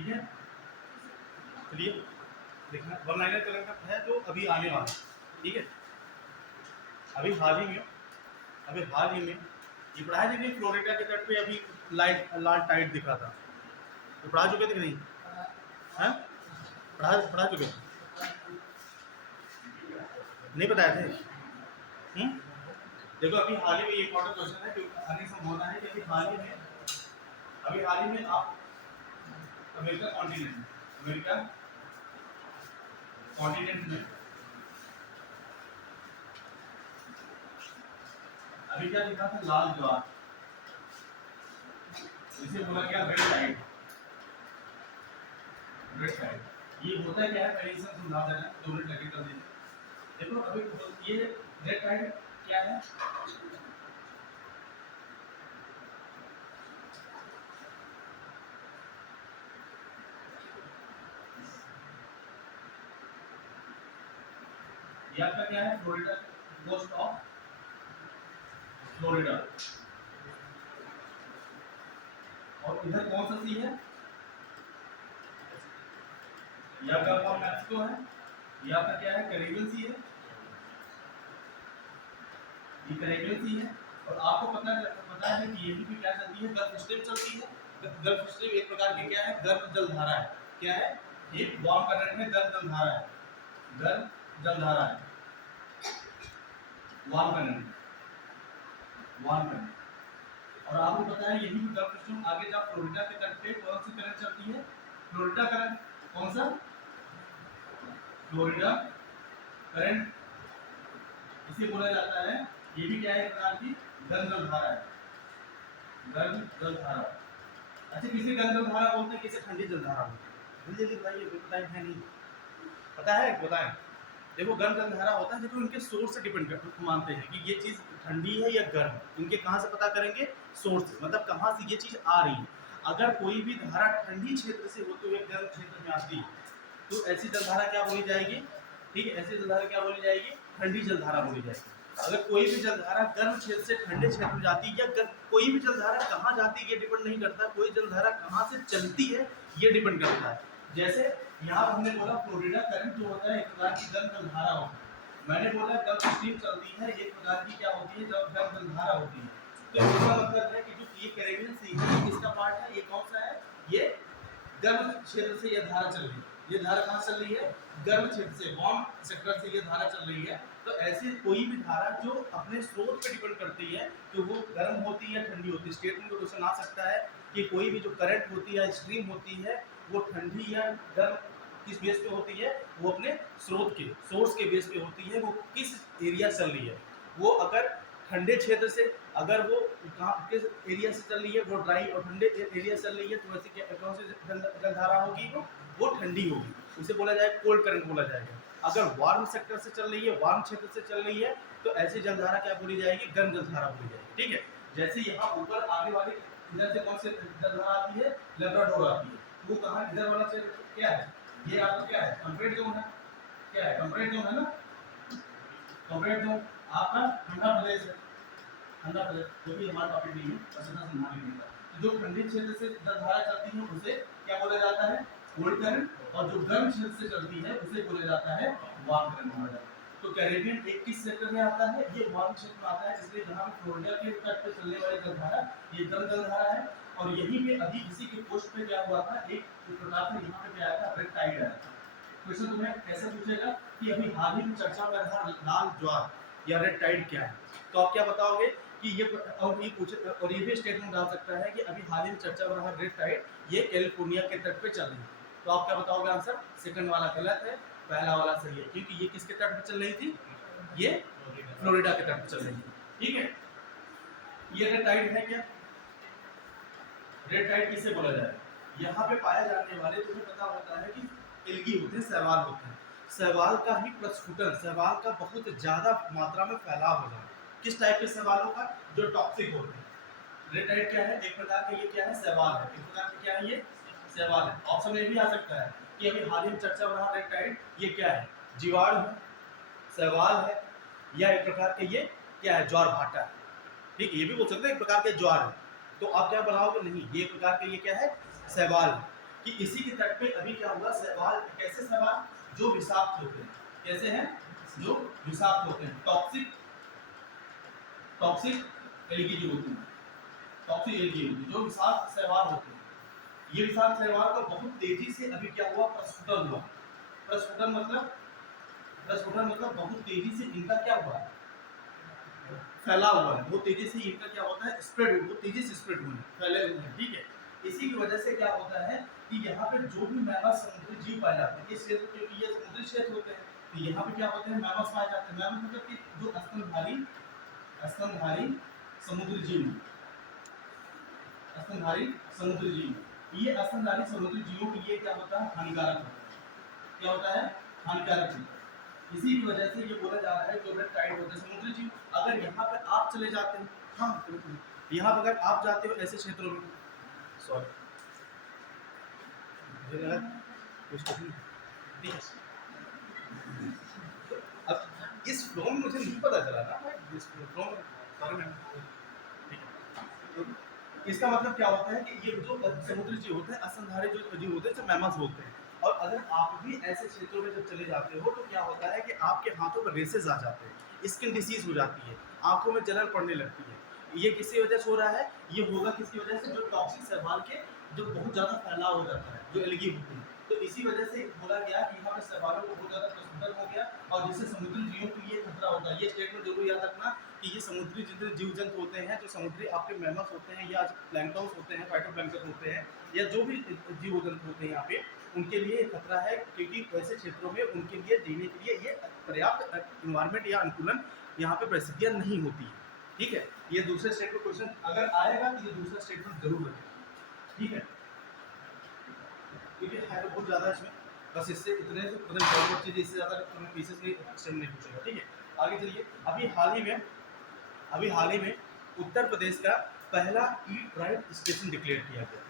ठीक है, चलिए देखना वन लाइनर करंट है जो अभी आने वाला है। ठीक है, अभी हाल ही में ये पढ़ा है कि फ्लोरिडा के तट पे अभी लाल टाइड दिखा था, तो पढ़ा चुके थे कि नहीं? हैं? पढ़ा चुके थे? नहीं बताए थे? देखो अभी हाल ही में ये इम्पोर्टेंट क्वेश्चन है क्योंकि आगे संभावना है कि अभी हाल ही में आप अमेरिका कॉन्टिनेंट में अभी क्या लिखा था? लाल ज्वार, इसे बोला गया रेड टाइड। ये होता है क्या है, पहले इसे समझा देना, 2 मिनट लगे कर दीजिए। देखो अभी ये रेड टाइड क्या है? ये आपका क्या है? Florida coast of Florida. और इधर कौन सा सी है? ये आपका गल्फ ऑफ मैक्सिको है। ये आपका क्या है? कैरिबियन सी है। ये कैरिबियन सी है। और आपको पता है कि यही पे क्या चलती है? गल्फ स्ट्रीम चलती है। गल्फ स्ट्रीम एक प्रकार की क्या है? गर्म जलधारा है। क्या है? एक वार्म करंट है, गर्म जलधारा है। गर्म जलधारा है, वार्म करंट। और आपको पता है यही गल्फ स्ट्रीम आगे जब फ्लोरिडा के तट पे कौन सी करंट चलती है? Florida current. कौन सा? फ्लोरिडा करंट, इसे बोला जाता है। ये भी क्या है? एक प्रकार की गर्म जलधारा है। गर्म जलधारा। अच्छा, किसे गर्म जलधारा बोलते हैं, किसे ठंडी जलधारा बोलते हैं? जल्दी बताइए, बताएं है नहीं पता है? बताएं। देखो गर्म जलधारा होता है, देखो इनके सोर्स से डिपेंड मानते हैं कि ये चीज़ ठंडी है या गर्म। इनके कहाँ से पता करेंगे? सोर्स से, मतलब कहाँ से ये चीज़ आ रही है। अगर कोई भी धारा ठंडी क्षेत्र से होते हुए गर्म क्षेत्र में आती है तो ऐसी जलधारा क्या बोली जाएगी? ठीक है, ऐसी जलधारा क्या बोली जाएगी? ठंडी जलधारा बोली जाएगी। अगर कोई भी जलधारा गर्म क्षेत्र से ठंडे क्षेत्र में जाती है, या कोई भी जलधारा कहाँ जाती है ये डिपेंड नहीं करता, कोई जलधारा कहाँ से चलती है ये डिपेंड करता है। जैसे यहाँ हमने बोला फ्लोरिडा करंट जो होता है एक प्रकार की गर्म जलधारा होती है। मैंने बोला गल्फ स्ट्रीम चलती है, एक प्रकार की क्या होती है? जब गर्म जलधारा होती है। तो इसका मतलब है कि जो ये कैरिबियन सी है इसका पार्ट है, ये कौन सा है? ये गर्म क्षेत्र से यह धारा चल रही है। ये धारा कहाँ चल रही है? गर्म क्षेत्र से, वार्म सेक्टर से ये धारा चल रही है। तो ऐसी कोई भी धारा जो अपने स्रोत पे डिपेंड करती है कि वो गर्म होती है या ठंडी होती है। स्टेटमेंट क्वेश्चन आ सकता है कि कोई भी जो करंट होती है, स्ट्रीम होती है, वो ठंडी या गर्म किस बेस पे होती है? वो अपने स्रोत के, सोर्स के बेस पे होती है। वो किस एरिया चल रही है? वो अगर ठंडे क्षेत्र से, अगर वो कहाँ किस एरिया से चल रही है? वो ड्राई और ठंडे एरिया से चल रही है, तो वैसे क्या कौन सी जलधारा होगी? वो ठंडी होगी, उसे बोला जाएगा कोल्ड करंट बोला जाएगा। अगर वार्म सेक्टर से चल रही है, वार्म क्षेत्र से चल रही है, तो ऐसी जलधारा क्या बोली जाएगी? गर्म जलधारा बोली जाएगी। ठीक है, जैसे यहाँ ऊपर आगे वाली इधर से कौन सी जलधारा आती है? लेब्राडोर आती है। वो कहाँ? इधर वाला क्षेत्र क्या है? ये आपका क्या है? टेम्परेट जोन है। क्या है? टेम्परेट जोन है ना। टेम्परेट जोन आपका ठंडा प्रदेश है। ठंडा प्रदेश जो भी हमारा टॉपिक नहीं है, बस इतना समझा लीजिएगा। जो ठंडी क्षेत्र से जलधारा चलती है उसे क्या बोला जाता है? Cold current. और जो गर्म क्षेत्र से चलती है उसे बोला जाता है वार्म करंट बोला जाता है। तो कैरिबियन एक किस क्षेत्र में आता है? ये वार्म क्षेत्र में आता है, इसलिए जहाँ फ्लोरिडा के तट पे चलने वाली जलधारा ये गर्म जलधारा है। और यहीं पे अभी इसी के पोस्ट पे क्या हुआ था? एक प्रकार से यहाँ पे क्या आया था? रेड टाइड आया था। क्वेश्चन तुम्हें कैसे पूछेगा कि अभी हाल ही में चर्चा में रहा लाल ज्वार या रेड टाइड क्या है, तो आप क्या बताओगे कि ये, और ये पूछे, और ये भी स्टेटमेंट डाल सकता है कि अभी हाल ही में चर्चा में रहा रेड टाइड ये कैलिफोर्निया के तट पे चल रही है। तो आप क्या बताओगे? आंसर सेकंड वाला गलत है, पहला वाला सही है, क्योंकि ये किसके तट पे चल रही थी? ये फ्लोरिडा के तट पे चल रही थी। ठीक है, ये रेड टाइड है क्या? रेड टाइड किसे बोला जाए? यहाँ पे पाए जाने वाले, तुम्हें पता होता है कि एल्गी होते हैं, शैवाल होते हैं। शैवाल का ही प्रस्फुटन, शैवाल का बहुत ज्यादा मात्रा में फैलाव हो जाए। किस टाइप के शैवालों का? जो टॉक्सिक होते हैं। रेड टाइड क्या है? एक प्रकार का ये क्या है? शैवाल है। एक प्रकार का क्या है? ये शैवाल है। ऑप्शन में भी आ सकता है कि अभी हाल ही में चर्चा हो रहा रेड टाइड ये क्या है? जीवाणु है, शैवाल है, या एक प्रकार के ये क्या है? ज्वार भाटा है। ठीक है, ये भी बोल सकते हैं एक प्रकार के ज्वार है। तो आप क्या बनाओगे? नहीं, ये एक प्रकार के ये क्या है? शैवाल है। कि इसी के तट पे अभी क्या हुआ, शैवाल, कैसे शैवाल जो विषाक्त होते हैं, कैसे हैं जो विषाक्त होते हैं, टॉक्सिक टॉक्सिक एल्गी जो होती है, टॉक्सिक एल्गी जो विषाक्त शैवाल होते हैं, ये विषाक्त शैवाल का बहुत तेजी से अभी क्या हुआ, प्रस्फुटन हुआ। प्रस्फुटन मतलब बहुत तेजी से इनका क्या हुआ, फैला हुआ है, बहुत तेजी से इनका क्या होता है, स्प्रेड, बहुत तेजी से स्प्रेड हुए, फैले हुए हैं, ठीक है। इसी की वजह से क्या होता है कि यहाँ पे जो भी मैमल्स समुद्री जीव पाए जाते हैं, ये क्षेत्र क्योंकि ये समुद्री क्षेत्र होते हैं, तो यहाँ पे क्या होते हैं, मैमल्स पाए जाते हैं। मैमल्स मतलब कि जो स्तनधारी समुद्री जीव, स्तनधारी समुद्री जीव, ये स्तनधारी समुद्री जीवों के लिए क्या होता है, हानिकारक होता है। क्या होता है, हानिकारक होता है। इसी की वजह से ये बोला जा रहा है जो टाइड होते हैं समुद्री जीव, अगर यहाँ पे आप चले जाते हैं, हाँ यहाँ पर अगर आप जाते हो ऐसे क्षेत्रों में, सॉरी अब इस फ्लो में मुझे नहीं पता चला ना, इस फ्लो में, सॉरी मैम, इसका मतलब क्या होता है कि ये जो समुद्री जीव होते हैं, स्तनधारी जो जीव होते हैं, जो मैमल्स बोलते हैं, और अगर आप भी ऐसे क्षेत्रों में जब चले जाते हो तो क्या होता है कि आपके हाथों पर रेसेस आ जाते हैं, स्किन डिसीज हो जाती है, आंखों में जलन पड़ने लगती है। ये किसकी वजह से हो रहा है, ये होगा किसकी वजह से, जो टॉक्सिक शैवाल के जो बहुत ज़्यादा फैलाव हो जाता है, जो एल्गी होती है, तो इसी वजह से बोला गया कि यहाँ पे शैवालों को बहुत ज़्यादा प्रस्फुटन हो गया, और जिससे समुद्री जीवों के लिए खतरा होता है। ये स्टेटमेंट जरूर याद रखना कि ये समुद्री जितने जीव जंतु होते हैं, जो समुद्री आपके मैमल्स होते हैं, या प्लैंक्टन्स होते हैं, फाइटोप्लैंक्टन होते हैं, या जो भी जीव जंतु होते हैं यहाँ पे, उनके लिए खतरा है, क्योंकि ऐसे क्षेत्रों में उनके लिए जीने के लिए ये पर्याप्त इन्वायरमेंट या अनुकूलन यहाँ पे परिस्थितियाँ नहीं होती है, ठीक है। ये दूसरे स्टेटमेंट क्वेश्चन अगर आएगा तो ये दूसरा स्टेटमेंट जरूर रखेगा, ठीक है, क्योंकि है बहुत ज़्यादा इसमें, बस इससे इतने से पता नहीं चीज़, इससे ज़्यादा पीसेस में क्वेश्चन नहीं पूछेगा, ठीक है। आगे चलिए, अभी हाल ही में उत्तर प्रदेश का पहला ईट राइट स्टेशन डिक्लेयर किया गया।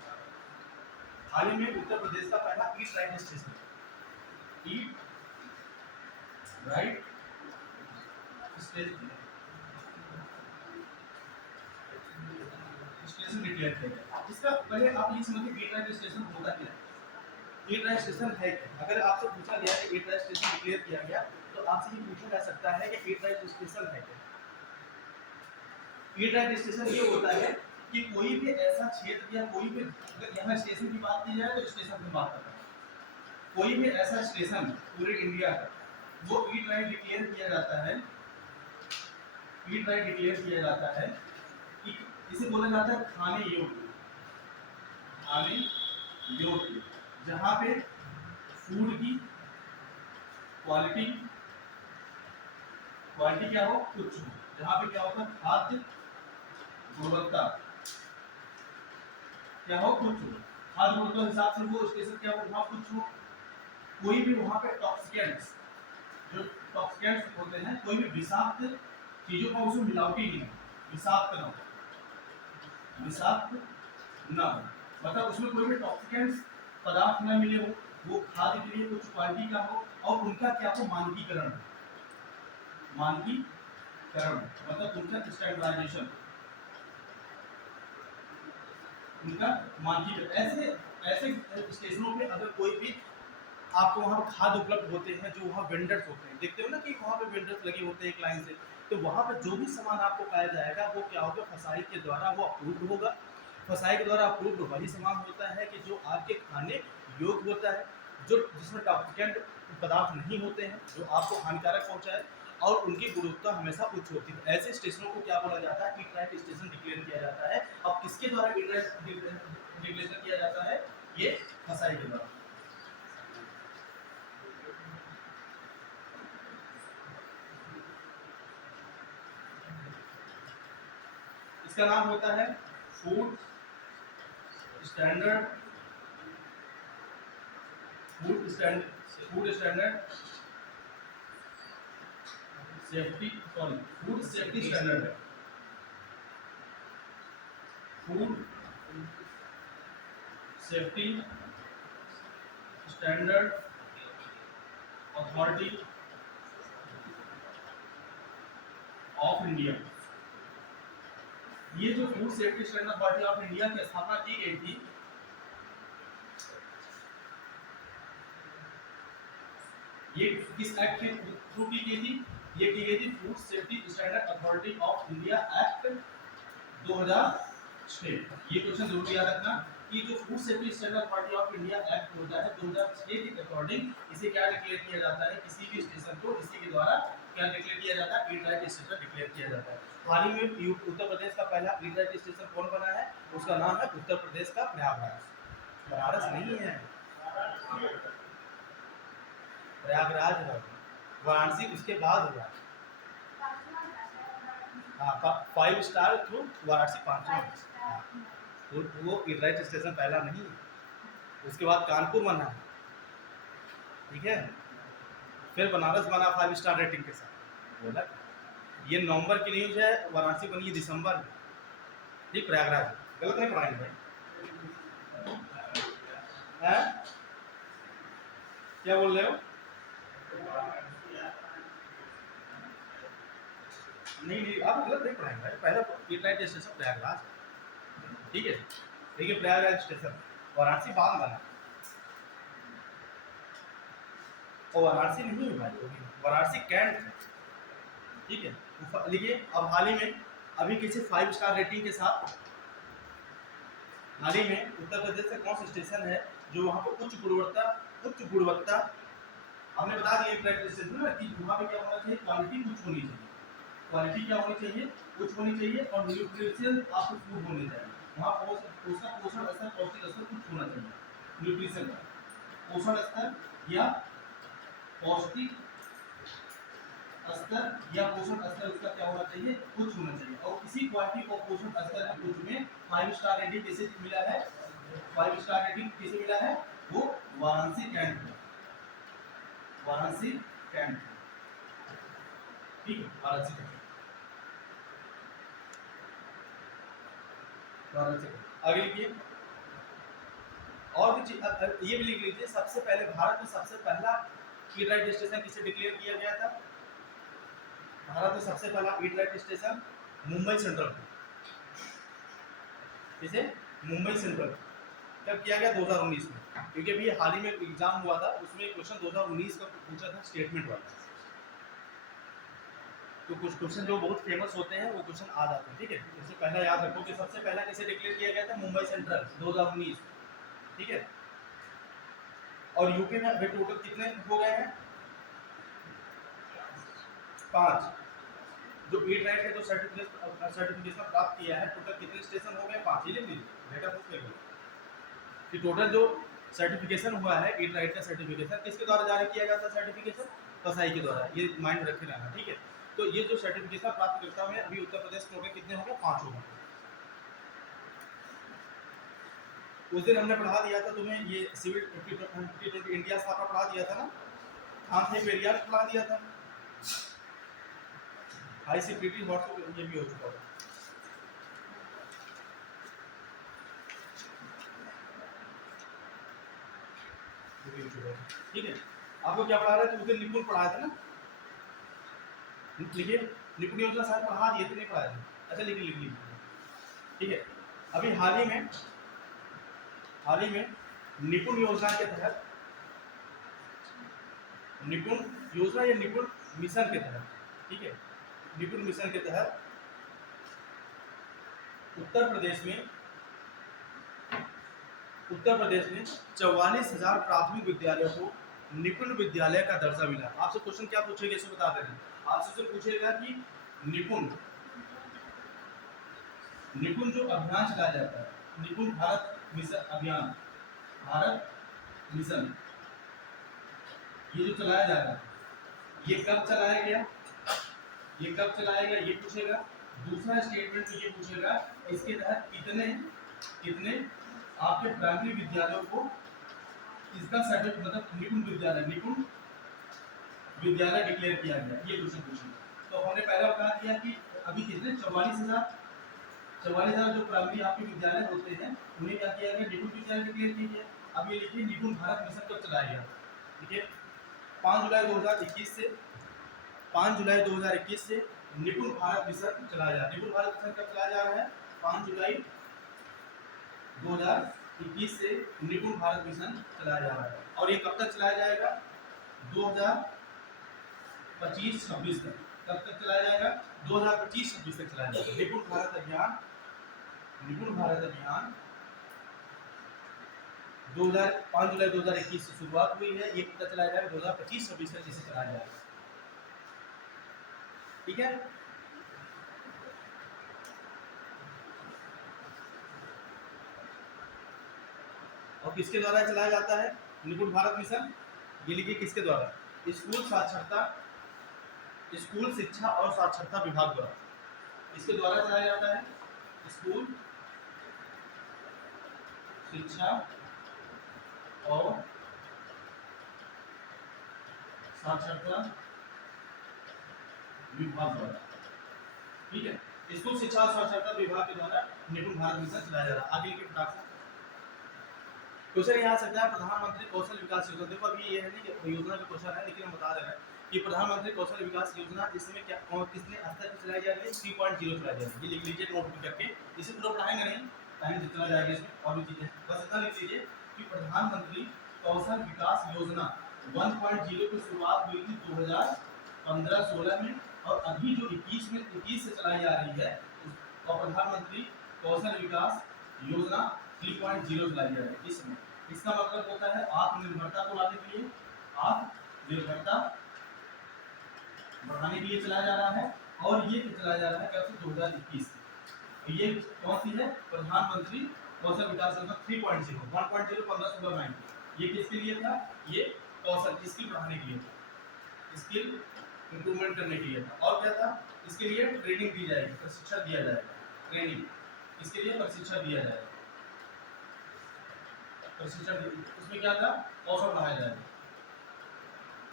हाल ही में उत्तर प्रदेश का पहला eat right station, eat right station declare किया गया। इसका पहले आप ये समझिए ईट राइट स्टेशन होता क्या है, ईट राइट स्टेशन है क्या। अगर आपसे पूछा गया कि ईट राइट स्टेशन डिक्लेयर किया गया, तो आपसे ये पूछा जा सकता है कि ईट राइट स्टेशन है क्या। ईट राइट स्टेशन ये होता है कि कोई भी ऐसा क्षेत्र या कोई भी, अगर यहाँ स्टेशन की बात की जाए तो स्टेशन की बात करते हैं, कोई भी ऐसा स्टेशन पूरे इंडिया का वो ईट राइट डिक्लेयर किया जाता है, ईट राइट डिक्लेयर किया जाता है कि इसे बोला जाता है खाने योग्य, खाने योग्य, जहाँ पे फूड की क्वालिटी क्या हो, कुछ हो, जहाँ पे क्या होता है खाद्य गुणवत्ता क्या हो, कुछ हो, खाद्य गुणवत्ता हिसाब से वो स्टेशन क्या हो, वहाँ कुछ हो, कोई भी वहाँ पे टॉक्सिकेंट्स, जो टॉक्सिकेंट्स होते हैं, कोई भी विषाक्त चीजों का उसमें मिलावटी नहीं हो, विषाक्त ना हो, विषाक्त ना हो, मतलब उसमें कोई भी टॉक्सिकेंट्स पदार्थ न मिले हो, वो खाद्य के लिए कुछ क्वालिटी का हो, और उनका क्या हो, मानकीकरण, मानकीकरण मतलब उनका स्टैंडर्डाइजेशन, उनका मानकीकरण। ऐसे ऐसे स्टेशनों पे अगर कोई भी आपको वहाँ पर खाद्य उपलब्ध होते हैं, जो वहाँ वेंडर्स होते हैं, देखते हो ना कि वहाँ पे वेंडर्स लगे होते हैं एक लाइन से, तो वहाँ पे जो भी सामान आपको पाया जाएगा वो क्या होगा, फसाई के द्वारा वो अप्रूव्ड होगा। फसाई के द्वारा अप्रूव्ड वही सामान होता है कि जो आपके खाने योग्य होता है, जो जिसमें टॉक्सिकेंट पदार्थ नहीं होते हैं, जो आपको हानिकारक पहुँचाए, और उनकी गुणवत्ता हमेशा उच्च होती है। ऐसे स्टेशनों को क्या बोला जाता है, ईट राइट स्टेशन डिक्लेयर किया जाता है। अब किसके द्वारा ईट राइट डिक्लेयर किया जाता है, ये फसाई के द्वारा। इसका नाम होता है food standard safety, sorry food safety standard है, food safety standard authority of India. ये जो food safety standard authority of India की स्थापना की गई थी, ये किस एक्ट के थ्रू की गई थी? ये की गई थी food safety standard authority of India act 2006। ये क्वेश्चन जरूर याद रखना कि जो food safety standard authority of India act होता है 2006 के अकॉर्डिंग इसे क्या डिक्लेयर किया जाता है, किसी भी स्टेशन को इसी के द्वारा क्या डिक्लेयर किया जाता है, ईट राइट स्टेशन डिक्लेयर किया जाता है। हाल ही में उत्तर प्रदेश का पहला ईट राइट स्टेशन कौन बना है? उसका नाम है उत्तर प्रदेश का प्रयागराज। बनारस नहीं है, प्रयागराज है। वाराणसी उसके बाद हुआ। हाँ 5 स्टार थ्रू वाराणसी 5वां। तो वो ईट राइट स्टेशन पहला नहीं, उसके बाद कानपुर बना है, ठीक है, फिर बनारस बना 5 स्टार रेटिंग के साथ। बोला ये नवंबर की न्यूज है, वाराणसी बनी है दिसंबर में। ठीक, प्रयागराज गलत नहीं पढ़ाएंगे भाई है? क्या बोल रहे हो? नहीं आप गलत नहीं पढ़ाएंगे भाई, पहला ईट राइट स्टेशन प्रयागराज, ठीक है। देखिए प्रयागराज स्टेशन वाराणसी बाद बना, और वाराणसी नहीं है भाई, वाराणसी कैंट है, ठीक है। देखिए अब हाल ही में अभी किसी 5 स्टार रेटिंग के साथ हाल ही में उत्तर प्रदेश से कौन सा स्टेशन है जो वहाँ पर उच्च गुणवत्ता हमने बता दिया ईट स्टेशन में कि वहाँ पे क्या होना चाहिए, क्वालिटी कुछ होनी चाहिए, क्वालिटी क्या होनी चाहिए, कुछ होनी चाहिए, और न्यूट्रिशन आपको फूड होने चाहिए। वहाँ उसका पोषण स्तर, पौष्टिक स्तर कुछ होना चाहिए, न्यूट्रिशन का पोषण स्तर या पौष्टिक स्तर या पोषण स्तर उसका क्या होना चाहिए, कुछ होना चाहिए। और इसी क्वालिटी और पोषण स्तर के कुछ में 5 स्टार रेटिंग किसे मिला है, 5 स्टार रेटिंग किसे मिला है, वो वाराणसी कैंट, वाराणसी कैंट, ठीक है, वाराणसी कैंट। आगे लिखिए और भी ये भी लिख लीजिए, सबसे पहले भारत में सबसे पहला ईट राइट स्टेशन किसे डिक्लेयर किया गया था? भारत में सबसे पहला eat right station Mumbai central, किसे? मुंबई सेंट्रल। कब किया गया? 2019 में, क्योंकि अभी हाल ही में एग्जाम हुआ था, उसमें क्वेश्चन 2019 का पूछा था स्टेटमेंट वाला, तो कुछ क्वेश्चन जो बहुत फेमस होते हैं वो क्वेश्चन आ जाते हैं, ठीक है। इससे पहला याद रखो कि सबसे पहला किसे डिक्लेयर किया गया था, मुंबई सेंट्रल 2019, ठीक है। और यूपी में अभी टोटल कितने हो गए हैं? 5। जो ईट राइट है जो सर्टिफिकेशन प्राप्त किया है, टोटल कितने स्टेशन हो गए? 5 ही लिख लीजिए, डेटा बुक में कि टोटल जो सर्टिफिकेशन हुआ है ईट राइट का सर्टिफिकेशन किसके द्वारा जारी किया गया था? सर्टिफिकेशन कसाई के द्वारा, ये माइंड रखे रहना, ठीक है। तो ये जो सर्टिफिकेशन प्राप्त करता है अभी उत्तर प्रदेश में हो गए, कितने हो गए? 5 हो गए। उस दिन हमने पढ़ा दिया था तुम्हें ये सिविल इंडिया स्थापना पढ़ा दिया था ना, आंध्र पेरियार पढ़ा दिया था, हाई सिक्योरिटी व्हाट्सएप ये भी हो चुका था। ठीक है, आपको क्या पढ़ा रहा है? तो उसे निपुण पढ़ाया था ना, लिखिए निपुण योजना शायद पढ़ा दिए थे, नहीं पढ़ाया था? अच्छा लिख लीजिए, ठीक है। अभी हाल ही में निपुण योजना के तहत, निपुण योजना या निपुण मिशन के तहत, ठीक है, निपुण मिशन के तहत उत्तर प्रदेश में 44,000 प्राथमिक विद्यालयों को निपुण विद्यालय का दर्जा मिला। आपसे क्वेश्चन क्या पूछेगा इसे बता देना, आपसे पूछेगा कि निपुण जो अभियान चलाया जाता है, निपुण भारत मिशन अभियान, भारत मिशन, ये जो चलाया जा रहा है ये कब चलाया गया, ये पूछेगा। दूसरा स्टेटमेंट तो ये पूछेगा इसके तहत कितने आपके प्राइमरी विद्यालयों को इसका सर्टिफिकेट मतलब निपुण विद्यालय डिक्लेयर किया गया, ये क्वेश्चन पूछेगा। तो हमने पहला बता दिया कि अभी कितने 44,000 जो प्राइमरी आपके विद्यालय होते हैं उन्हें क्या किया गया, निपुण विद्यालय डिक्लेयर किया गया। अब ये लिखिए निपुण भारत मिशन कब चलाया गया, देखिए 5 जुलाई 2021 से निपुण भारत मिशन चलाया जा रहा है। निपुण भारत मिशन कब चलाया जा रहा है? 5 जुलाई 2021 से निपुण भारत मिशन चलाया जा रहा है। और ये कब तक चलाया जाएगा? 2025-26 तक। कब तक चलाया जाएगा? 2025-26 तक चलाया जाएगा। निपुण भारत अभियान 5 जुलाई 2021 से शुरुआत हुई है, ये पता चलाया जाएगा 2025-26 तक इसे चलाया जाएगा। ठीक है, और किसके द्वारा चलाया जाता है निपुण भारत मिशन? ये लिखिए किसके द्वारा? स्कूल शिक्षा और साक्षरता विभाग द्वारा। इसके द्वारा चलाया जाता है स्कूल शिक्षा और साक्षरता विभाग द्वारा। ठीक है, स्कूल शिक्षा और साक्षरता विभाग के द्वारा निपुण भारत मिशन चलाया जा रहा है। आगे के फटाक से क्वेश्चन यहाँ आ सकता है, प्रधानमंत्री कौशल विकास योजना। देखो अभी ये है नहीं कि योजना का क्वेश्चन है, लेकिन हम बता रहे हैं कि प्रधानमंत्री कौशल विकास योजना इस समय क्या और कितने स्तर पर चलाई जा रही है? 3.0 चलाई जा रही है। ये लिख लीजिए नोट करके, इसे पूरा पढ़ाएंगे नहीं, टाइम चला जाएगा इसमें और भी चीजें, बस इतना लिख लीजिए कि प्रधानमंत्री कौशल विकास योजना 1.0 की शुरुआत हुई थी 2015-16 में, और अभी जो 21 से चलाई जा रही है और प्रधानमंत्री कौशल विकास योजना 3.0 चलाई जा रही है इसमें। इसका मतलब होता है आत्मनिर्भरता को लाने के लिए, आत्मनिर्भरता बढ़ाने के लिए चलाया जा रहा है। और ये चलाया जा रहा है क्या? 2021। तो ये कौन सी है? प्रधानमंत्री कौशल विकास योजना 3.0। 1.0 15-16 ये किसके लिए था? ये कौशल स्किल बढ़ाने के लिए था, स्किल इंप्रूवमेंट करने के लिए था। और क्या था? इसके लिए ट्रेनिंग दी जाएगी, प्रशिक्षण दिया जाएगा। ट्रेनिंग, इसके लिए प्रशिक्षण दिया जाएगा, प्रशिक्षण। उसमें क्या था? कौशल बढ़ाया जाएगा,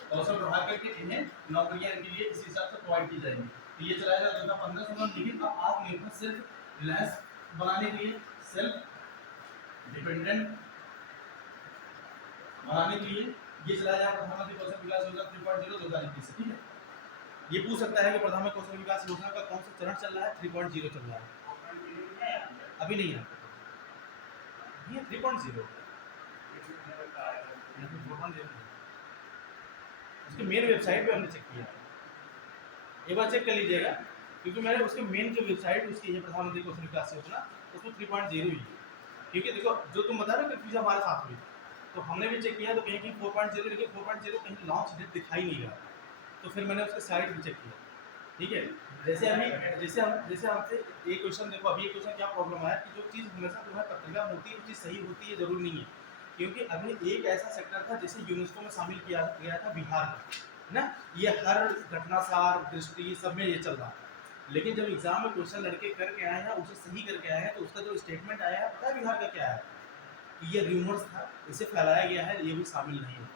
कौशल बढ़ा करके इन्हें नौकरियां इनके लिए इस हिसाब से प्रोवाइड की जाएंगी। तो ये चलाया जाता था 15-16, लेकिन अब आत्मनिर्भर सेल्फ रिलायंस बनाने के लिए, सेल्फ डिपेंडेंट बनाने के लिए ये चलाया जाएगा प्रधानमंत्री कौशल विकास योजना 3.0 2021 से। ठीक है, ये पूछ सकता है कि प्रधानमंत्री कौशल विकास योजना का कौन सा चरण चल रहा है? 3.0 चल रहा है, अभी नहीं है ये 3.0। उसके मेन वेबसाइट पे हमने चेक किया, एक बार चेक कर लीजिएगा, क्योंकि मैंने उसके मेन जो वेबसाइट उसकी है प्रधानमंत्री कौशल विकास योजना, उसमें 3.0 ही है। क्योंकि देखो जो तुम बता रहे हो कि चीज़ हमारे साथ हुई, तो हमने भी चेक किया तो कहीं 4.0, लेकिन 4.0 कहीं लॉन्च डेट दिखाई नहीं रहा, तो फिर मैंने उसके साइट भी चेक किया। ठीक है, जैसे हमसे एक क्वेश्चन देखो, अभी एक क्वेश्चन क्या प्रॉब्लम आया कि जो चीज़ हमेशा तुम्हारी पत्रिका में होती है वो चीज़ सही होती है जरूरी नहीं है, क्योंकि अभी एक ऐसा सेक्टर था जिसे यूनेस्को में शामिल किया गया था बिहार का ना, ये हर घटनासार दृष्टि सब में ये चल रहा है। लेकिन जब एग्जाम में क्वेश्चन लड़के करके आए हैं, उसे सही करके आए हैं, तो उसका जो स्टेटमेंट आया है पता है बिहार का क्या है? कि ये रूमर्स था, इसे फैलाया गया है, ये भी शामिल नहीं है।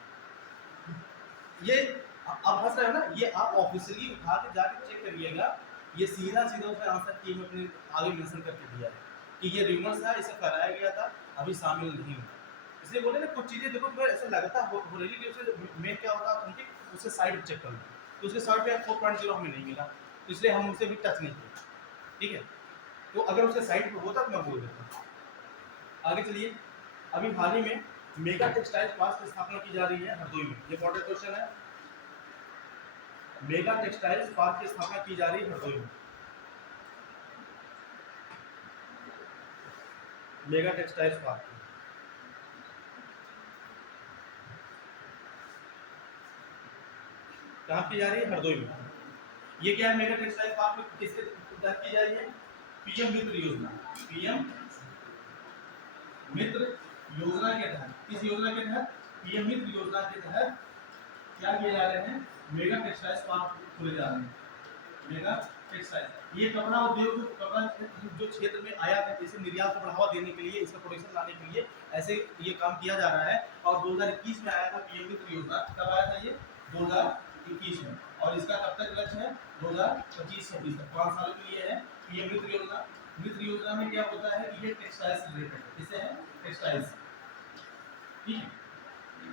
ये आप हंस रहे हो ना, ये आप ऑफिशियली उठा के जाके चेक करिएगा, ये सीधा उसका आंसर टीम अपने आगे मेंशन करके दिया है कि ये रूमर्स था, इसे फैलाया गया था, अभी शामिल नहीं हुआ। इसलिए बोले ना कुछ चीज़ें देखो तो ऐसा लगता हो रही कि उसे मेन क्या होता है, उससे साइड चेक कर लो, तो उसके साइड पे 4.0 हमें नहीं मिला, तो इसलिए हम उसे भी टच नहीं किया। ठीक है, तो अगर उसके साइड पे होता तो मैं बोल देता। आगे चलिए, अभी हाल ही में मेगा टेक्सटाइल पार्क की स्थापना की जा रही है हरदोई में। ये इंपॉर्टेंट क्वेश्चन है, मेगा टेक्सटाइल पार्क की स्थापना की जा रही है हरदोई में। मेगा टेक्सटाइल पार्क कहाँ की जा रही है? हरदोई में। ये क्या है? मेगा टेक्सटाइल पार्क में किसके तहत की जा रही है? पीएम मित्र योजना। पीएम मित्र योजना के तहत, किस योजना के तहत? पीएम मित्र योजना के तहत क्या किए जा रहे हैं? मेगा टेक्सटाइल पार्क खुले जा रहे हैं। मेगा टेक्सटाइल, ये कपड़ा उद्योग, कपड़ा जो क्षेत्र में आया था, इसे निर्यात को बढ़ावा देने के लिए, इसका प्रोडक्शन लाने के लिए ऐसे ये काम किया जा रहा है। और 2021 में आया था पीएम मित्र योजना। कब आया था ये? 2021 में। और इसका कब तक लक्ष्य है? 2025-26 तक, 5 सालों के लिए है पीएम मित्र योजना। मित्र योजना में क्या होता है? ये टेक्सटाइल से रिलेटेड, किससे है? टेक्सटाइल से। ठीक है,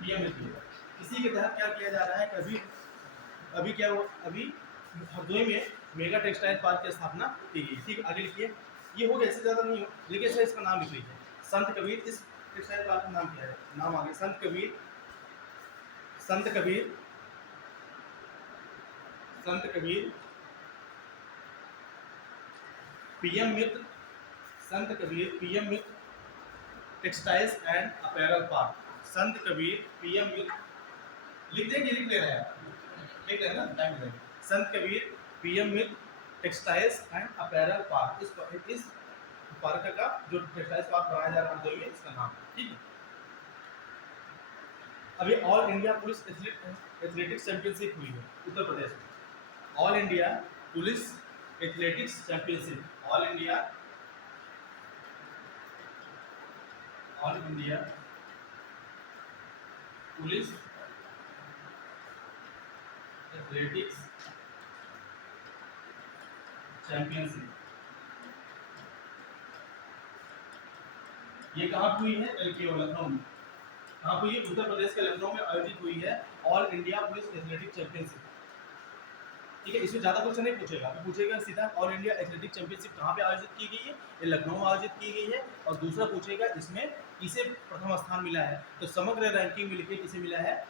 पीएम मित्र योजना, इसी के तहत क्या किया जा रहा है कि अभी क्या हुआ, अभी हरदोई में मेगा टेक्सटाइल पार्क की स्थापना की गई। ठीक, आगे लिखिए, ये हो गया, इससे ज़्यादा नहीं हो, लेकिन सर इसका नाम लिख लीजिए। संत कबीर, इस टेक्सटाइल पार्क का नाम क्या है? नाम आगे संत कबीर संत Kabir PM Mitra, Sant Kabir PM Mitra textiles and apparel park. Sant Kabir PM मित्र, लिख देंगे, लिख ले रहे हैं, लिख रहे हैं ना, टाइम लगेगा। संत Kabir PM Mitra textiles and apparel park, इस पार्क का जो टेक्सटाइल्स पार्क बनाया जा रहा है इसका नाम, ठीक है। अभी all India police athletics championship हुई है उत्तर प्रदेश में। All India police athletics championship, all India police athletics championship, ये कहाँ हुई है? लखनऊ में। कहाँ हुई है? उत्तर प्रदेश के लखनऊ में आयोजित हुई है all India police athletics championship, ठीक है। इसमें ज्यादा क्वेश्चन नहीं पूछेगा, पूछेगा सीधा ऑल इंडिया एथलेटिक्स चैंपियनशिप कहाँ पे आयोजित की गई है? ये लखनऊ में आयोजित की गई है। और दूसरा पूछेगा इसमें किसे प्रथम स्थान मिला है, तो समग्र रैंकिंग में लिखिए किसे मिला है?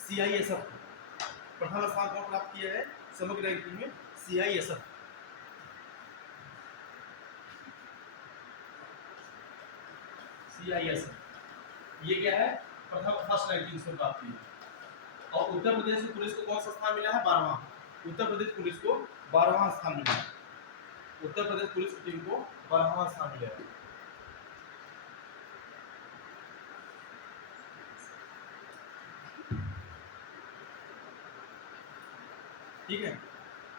CISF प्रथम स्थान कौन प्राप्त किया है समग्र रैंकिंग में? CISF। ये क्या है? फर्स्ट रैंकिंग इसमें प्राप्त की है। और उत्तर प्रदेश पुलिस को कौन सा स्थान मिला है? 12वां। उत्तर प्रदेश पुलिस को 12वां स्थान मिला है। उत्तर प्रदेश पुलिस की टीम को 12वां स्थान मिला है। ठीक है।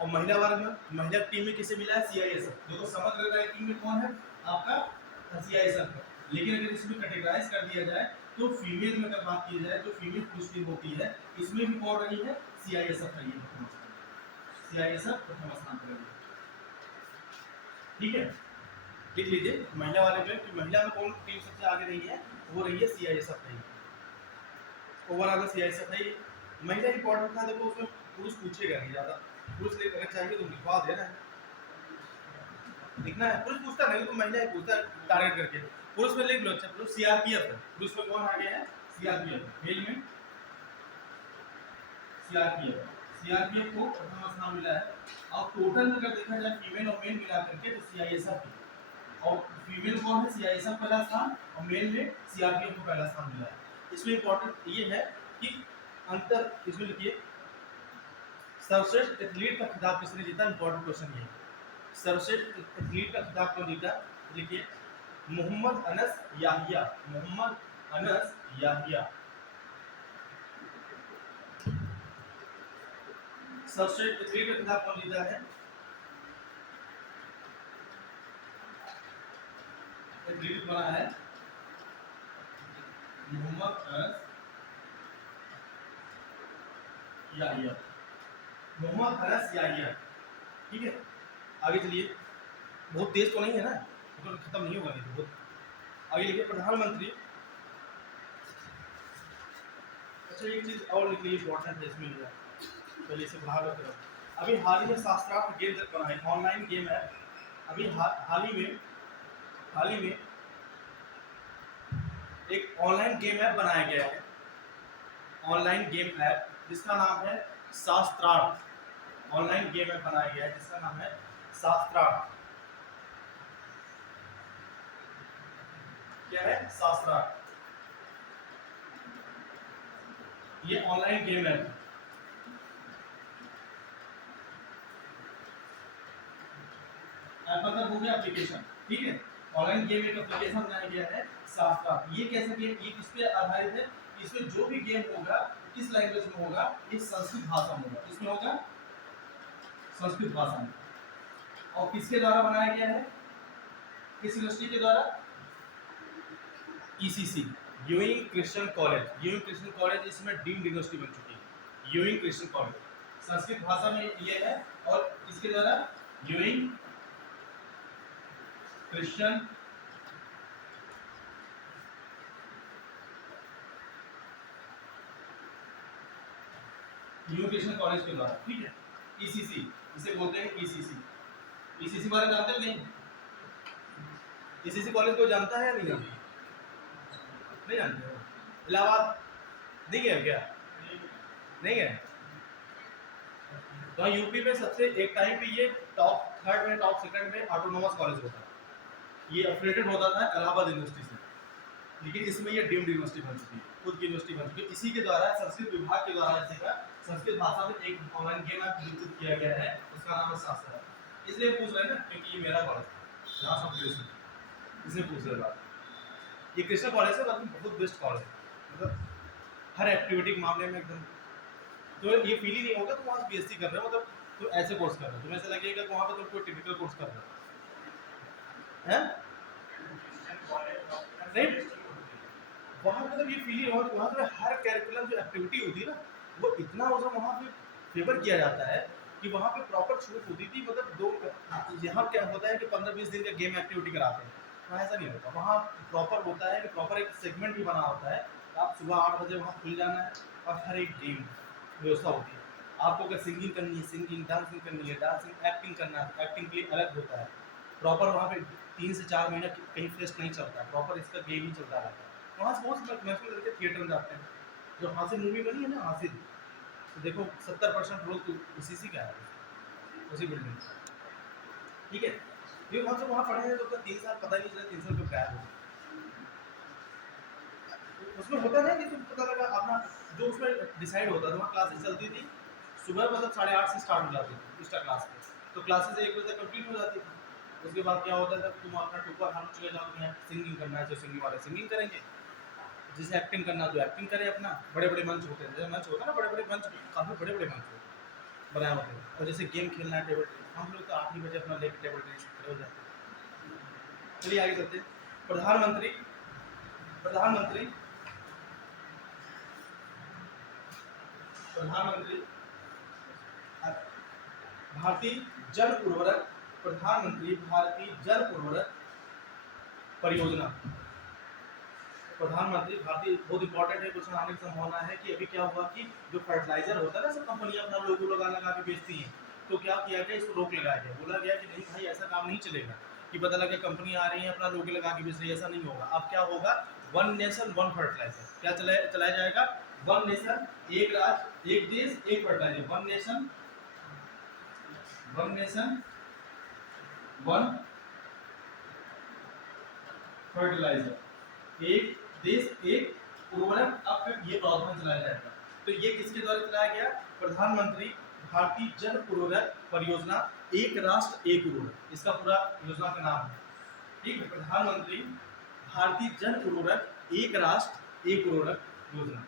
और महिला वर्ग में, महिला टीम में किसे मिला है? CISF। देखो समग्र रैंकिंग में कौन है आपका? CISF है। लेकिन अगर इसमें कैटेगराइज कर दिया जाए तो फीमेल में अगर बात की जाए तो फीमेल पुलिस टीम होती है, इसमें भी कौन रही है? CISF रही है प्रथम स्थान। CISF प्रथम स्थान पर रही है, ठीक है। लिख लीजिए महिला वाले में कि महिला में कौन टीम सबसे आगे रही है? वो रही है CISF रही है। ओवरऑल CISF है। महिला इंपॉर्टेंट था, देखो उसमें पुरुष पूछेगा नहीं ज्यादा, पुरुष अगर चाहिए तो लिखवा देना है, लिखना है। पुरुष पूछता नहीं तो महिला ही पूछता है टारगेट करके। पुरुष में लिख लो, अच्छा पुरुष CRPF है। पुरुष में कौन आगे है? CRPF। मेल में CRPF को प्रथम स्थान मिला है। और टोटल में अगर देखा जाए फीमेल और मेल मिला करके तो CISF है। और फीमेल कौन है? CISF पहला स्थान, और मेल में CRPF को पहला स्थान मिला है। इसमें इंपॉर्टेंट ये है कि अंतर, इसमें लिखिए सर्वश्रेष्ठ एथलीट का खिताब किसने जीता? इंपॉर्टेंट क्वेश्चन ये है। सर्वश्रेष्ठ एथलीट का खिताब कौन जीता? लिखिए मोहम्मद अनस याहिया। मोहम्मद अनस याहिया सर्वश्रेष्ठ एथलीट का खिताब कौन जीता है? एथलीट बना है मोहम्मद अनस याहिया। मोहम्मद अनस याहिया, ठीक है। आगे चलिए, बहुत तेज तो नहीं है ना, तो खत्म नहीं होगा नहीं तो बहुत। आगे लिखिए प्रधानमंत्री। अच्छा एक चीज और लिख लीजिए इंपॉर्टेंट है इसमें, पहले इसे बाहर रख रहा हूँ। अभी हाल ही में शास्त्रार्थ गेम बना है, ऑनलाइन गेम है। अभी हाल ही में एक ऑनलाइन गेम ऐप बनाया गया है, ऑनलाइन गेम ऐप जिसका नाम है शास्त्रार्थ। ऑनलाइन गेम ऐप बनाया गया है जिसका नाम है शास्त्रार्थ। क्या है? शास्त्रार्थ। ये ऑनलाइन गेम है, मतलब हो गया एप्लीकेशन, ठीक है। ऑनलाइन गेम एक एप्लीकेशन बनाया गया है शास्त्रार्थ। ये कैसे गेम, ये किस पे आधारित है? इसमें जो भी गेम होगा किस लैंग्वेज में होगा? ये संस्कृत भाषा में होगा। इसमें होगा संस्कृत भाषा में। और किसके द्वारा बनाया गया है? किस यूनिवर्सिटी के द्वारा? ECC, Ewing Christian college. Ewing Christian college इसमें डीम्ड यूनिवर्सिटी बन चुकी है। यूइंग क्रिश्चियन कॉलेज संस्कृत भाषा में ये है। और इसके द्वारा यूइंग क्रिश्चियन कॉलेज के द्वारा, ठीक है। ECC इसे बोलते हैं ECC। ECC बारे में जानते हैं नहीं? ECC कॉलेज को जानता है या नहीं जानता? नहीं जानते हो? इलाहाबाद नहीं गए क्या? नहीं गए? तो यूपी में सबसे एक टाइम पे ये टॉप थर्ड में टॉप सेकंड में ऑटोनोमस कॉलेज होता है। ये अफिलिएटेड होता था इलाहाबाद यूनिवर्सिटी से, लेकिन इसमें ये डीम्ड यूनिवर्सिटी बन चुकी है, खुद की यूनिवर्सिटी बन चुकी है। इसी के द्वारा संस्कृत विभाग के द्वारा ऐसे संस्कृत भाषा में एक ऑनलाइन गेम ऐप विकसित किया गया है, उसका नाम है शास्त्रा। इसलिए पूछ रहे हैं ना, क्योंकि ये मेरा कॉलेज है, यहाँ सब कृष्ण, इसलिए पूछ रहे बात। ये कृष्णा कॉलेज है, बहुत बेस्ट कॉलेज है, मतलब हर एक्टिविटी के मामले में एकदम। तो ये फील ही नहीं होगा तुम वहाँ बीएससी कर रहे हो, मतलब तो ऐसे कोर्स कर रहे हो, तुम्हें ऐसा लगेगा कि वहाँ पे तुम कोई टिपिकल कोर्स कर रहे हो, हैं? नहीं, वहाँ मतलब ये फील ही होगा, वहाँ पे हर कैरिकुलम जो एक्टिविटी होती है ना, वो इतना मतलब वहाँ पे फेवर किया जाता है कि वहाँ पे प्रॉपर छूट होती थी। मतलब दो यहाँ क्या होता है कि 15-20 दिन का गेम एक्टिविटी कराते हैं, वहाँ ऐसा नहीं होता। वहाँ प्रॉपर होता है कि प्रॉपर एक सेगमेंट भी बना होता है, आप सुबह 8 बजे वहाँ खुल जाना है और हर एक गेम व्यवस्था होती है। आपको अगर सिंगिंग करनी है सिंगिंग, डांसिंग करनी है डांसिंग, एक्टिंग करना है एक्टिंग के लिए अलग होता है। प्रॉपर वहाँ पे 3 से 4 महीने कहीं फेस्ट नहीं चलता, प्रॉपर इसका गेम ही चलता रहता है। वहाँ से बहुत महसूस करके थिएटर में जाते हैं। जो हासिल मूवी बनी है ना, हासिल, तो देखो 70% लोग तो उसी से का है, उसी बिल्डिंग से, ठीक है। ये हम सब वहाँ पढ़े हैं तो 3 साल पता ही नहीं चला 3 साल कब गायब हो। उसमें होता ना कि तुम पता लगा अपना जो उसमें डिसाइड होता था, वहाँ क्लासेस चलती थी सुबह, मतलब 8:30 से स्टार्ट हो जाती थी एक्स्ट्रा क्लास में, तो क्लासेस 1 बजे तक कंप्लीट हो जाती थी। उसके बाद क्या होता था, तुम अपना टुकड़ा खाना चले जाओ, तुम्हें सिंगिंग करना है तो सिंगिंग वाले सिंगिंग करेंगे, जिसे एक्टिंग करना तो एक्टिंग करे अपना। बड़े बड़े मंच होते हैं, जैसे मंच होता है ना, बड़े बड़े मंच, काफ़ी बड़े बड़े मंच बनाए होते हैं। और जैसे गेम खेलना है टेबल टेनिस, हम लोग तो 8 ही बजे अपना लेके टेबल टेनिस खड़े हो जाते हैं। चलिए आगे चलते हैं। प्रधानमंत्री प्रधानमंत्री प्रधानमंत्री भारतीय जल उर्वरक, प्रधानमंत्री भारतीय जल उर्वरक परियोजना। प्रधानमंत्री भारतीय बहुत इंपॉर्टेंट है, क्वेश्चन आने की संभावना है कि अभी क्या हुआ कि जो फर्टिलाइजर होता है ना, सब कंपनियां अपना लोगो लगा के बेचती हैं, तो क्या किया गया, इसको रोक लगाया गया, बोला गया कि नहीं भाई ऐसा काम नहीं चलेगा कि पता लगा कंपनी आ रही है अपना लोगो लगा के बेच रही है, ऐसा नहीं होगा। अब क्या होगा, वन नेशन वन फर्टिलाइजर क्या चलाया जाएगा, वन नेशन एक राज्य एक देश एक fertiliser, one nation one fertiliser, एक देश एक उर्वरक। अब ये प्रावधान चलाया जाएगा, तो ये किसके द्वारा चलाया गया, प्रधानमंत्री भारतीय जल उर्वरक परियोजना, एक राष्ट्र एक उर्वरक, इसका पूरा योजना का नाम है, ठीक है। प्रधानमंत्री भारतीय जल उर्वरक एक राष्ट्र एक उर्वरक योजना।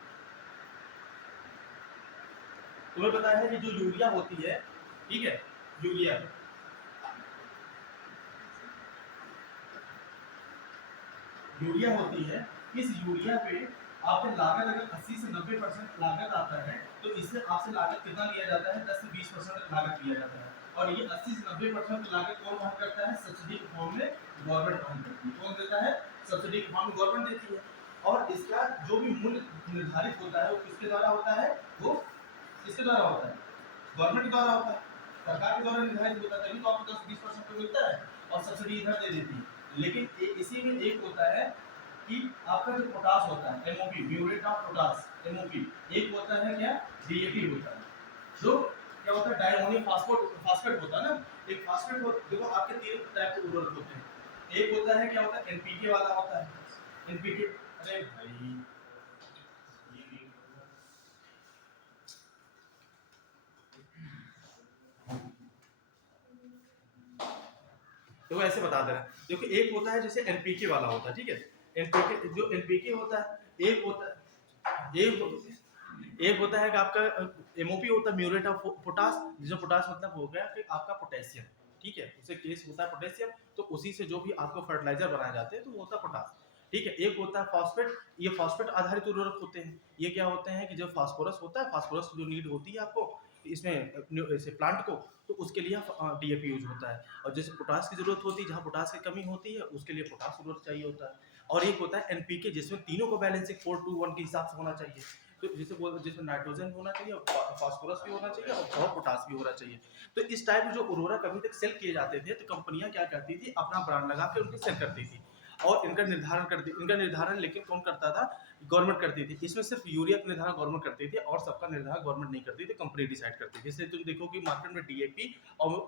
तुम्हें पता है कि जो यूरिया होती है, ठीक है, यूरिया होती है, इस यूरिया पे आपके लागत अगर 80 से 90% लागत आता है, तो इससे आपसे लागत कितना लिया जाता है, 10 से 20% लागत लिया जाता है। और ये 80 से 90% लागत कौन वहन करता है, सब्सिडी के फॉर्म में गवर्नमेंट वहन करती है। कौन देता है, सब्सिडी के फॉर्म में गवर्नमेंट देती है। और इसका जो भी मूल्य निर्धारित होता है वो किसके द्वारा होता है, वो किसके द्वारा होता है, गवर्नमेंट के द्वारा होता है, सरकार के द्वारा निर्धारित होता है, तभी तो आपको 10-20% मिलता है और सब्सिडी इधर दे देती है। लेकिन इसी में एक होता है कि आपका जो पोटास होता है, MOP, muriate of potash, MOP, एक होता है क्या, डीएपी होता है, जो क्या होता है, डायमोनियम फास्फेट होता है ना, एक फास्फेट देखो आपके 3 टाइप के उर्वरक होते हैं, एक होता है क्या होता है, एनपीके वाला होता है, एनपीके, अरे भाई तो ऐसे बता दे रहा है, देखो एक होता है जैसे एनपीके वाला होता है, ठीक है, एनपीके जो एनपीके होता है, एक होता है कि आपका एमओपी होता है, म्यूरेट ऑफ पोटास, जो पोटास मतलब हो गया कि आपका पोटेशियम, ठीक है, उसे केस होता है पोटेशियम, तो उसी से जो भी आपको फर्टिलाइजर बनाए जाते हैं तो वो होता है पोटास, ठीक है। एक होता है फॉस्फेट, ये फॉस्फेट आधारित उर्वरक होते हैं, ये क्या होते हैं कि जो फास्फोरस होता है, फास्फोरस जो नीड होती है आपको इसमें ऐसे प्लांट को, तो उसके लिए डीएपी यूज होता है। और जैसे पोटास की जरूरत होती है, जहाँ पोटास की कमी होती है उसके लिए पोटास जरूरत चाहिए होता है। और एक होता है एनपीके, जिसमें तीनों को बैलेंसिंग 4:1 के हिसाब से होना चाहिए, तो जिसमें नाइट्रोजन भी होना चाहिए, फास्फोरस भी होना चाहिए और पोटास भी होना चाहिए। तो इस टाइप के जो उर्वरक अभी तक सेल किए जाते थे, तो कंपनियां क्या करती थी, अपना ब्रांड लगा के उनकी सेल करती थी। और इनका निर्धारण लेकिन कौन करता था, गवर्नमेंट करती थी। इसमें सिर्फ यूरिया का निर्धारण गवर्नमेंट करती थी और सबका निर्धारण गवर्नमेंट नहीं करती थी, कंपनी डिसाइड करती थी। जैसे तुम देखो कि मार्केट में डीएपी और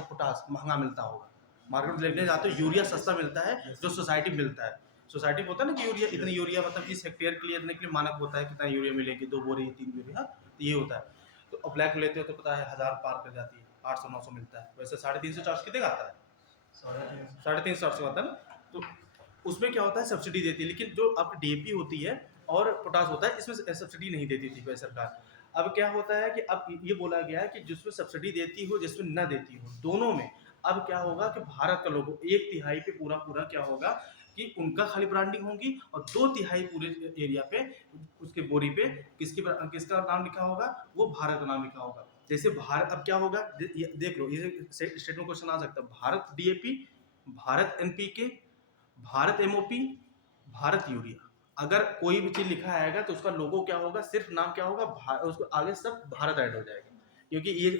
पोटास महंगा मिलता होगा, मार्केट में लेने जाते हो यूरिया सस्ता मिलता है जो सोसाइटी मिलता है। सोसाइटी में होता है ना कि यूरिया इतनी यूरिया मतलब इस हेक्टेयर के लिए देने के लिए मानक होता है कितना यूरिया मिलेगी, 2 बोरी 3 बोरी, हाँ तो ये होता है। तो ब्लैक में लेते हो तो पता है 1000 पार कर जाती है, 800-900 मिलता है। वैसे 350 400 कितने का आता है, 350 400 आता है ना। तो उसमें क्या होता है सब्सिडी देती है, लेकिन जो आपकी डीएपी होती है और पोटास होता है इसमें सब्सिडी नहीं देती थी सरकार। अब क्या होता है कि अब ये बोला गया है कि जिसमें सब्सिडी देती हो जिसमें न देती हो, दोनों में अब क्या होगा कि भारत का लोगो 1/3 पे पूरा क्या होगा कि उनका खाली ब्रांडिंग होगी और 2/3 पूरे एरिया पे उसके बोरी पे किसका नाम लिखा होगा, वो भारत का नाम लिखा होगा। जैसे भारत अब क्या होगा, देख लो ये स्टेटमेंट क्वेश्चन आ सकता है, Bharat DAP, Bharat NPK, Bharat MOP, Bharat urea. अगर कोई भी चीज लिखा आएगा तो उसका लोगो क्या होगा, सिर्फ नाम क्या होगा, उसको आगे सब भारत ऐड हो जाएगा। क्योंकि ये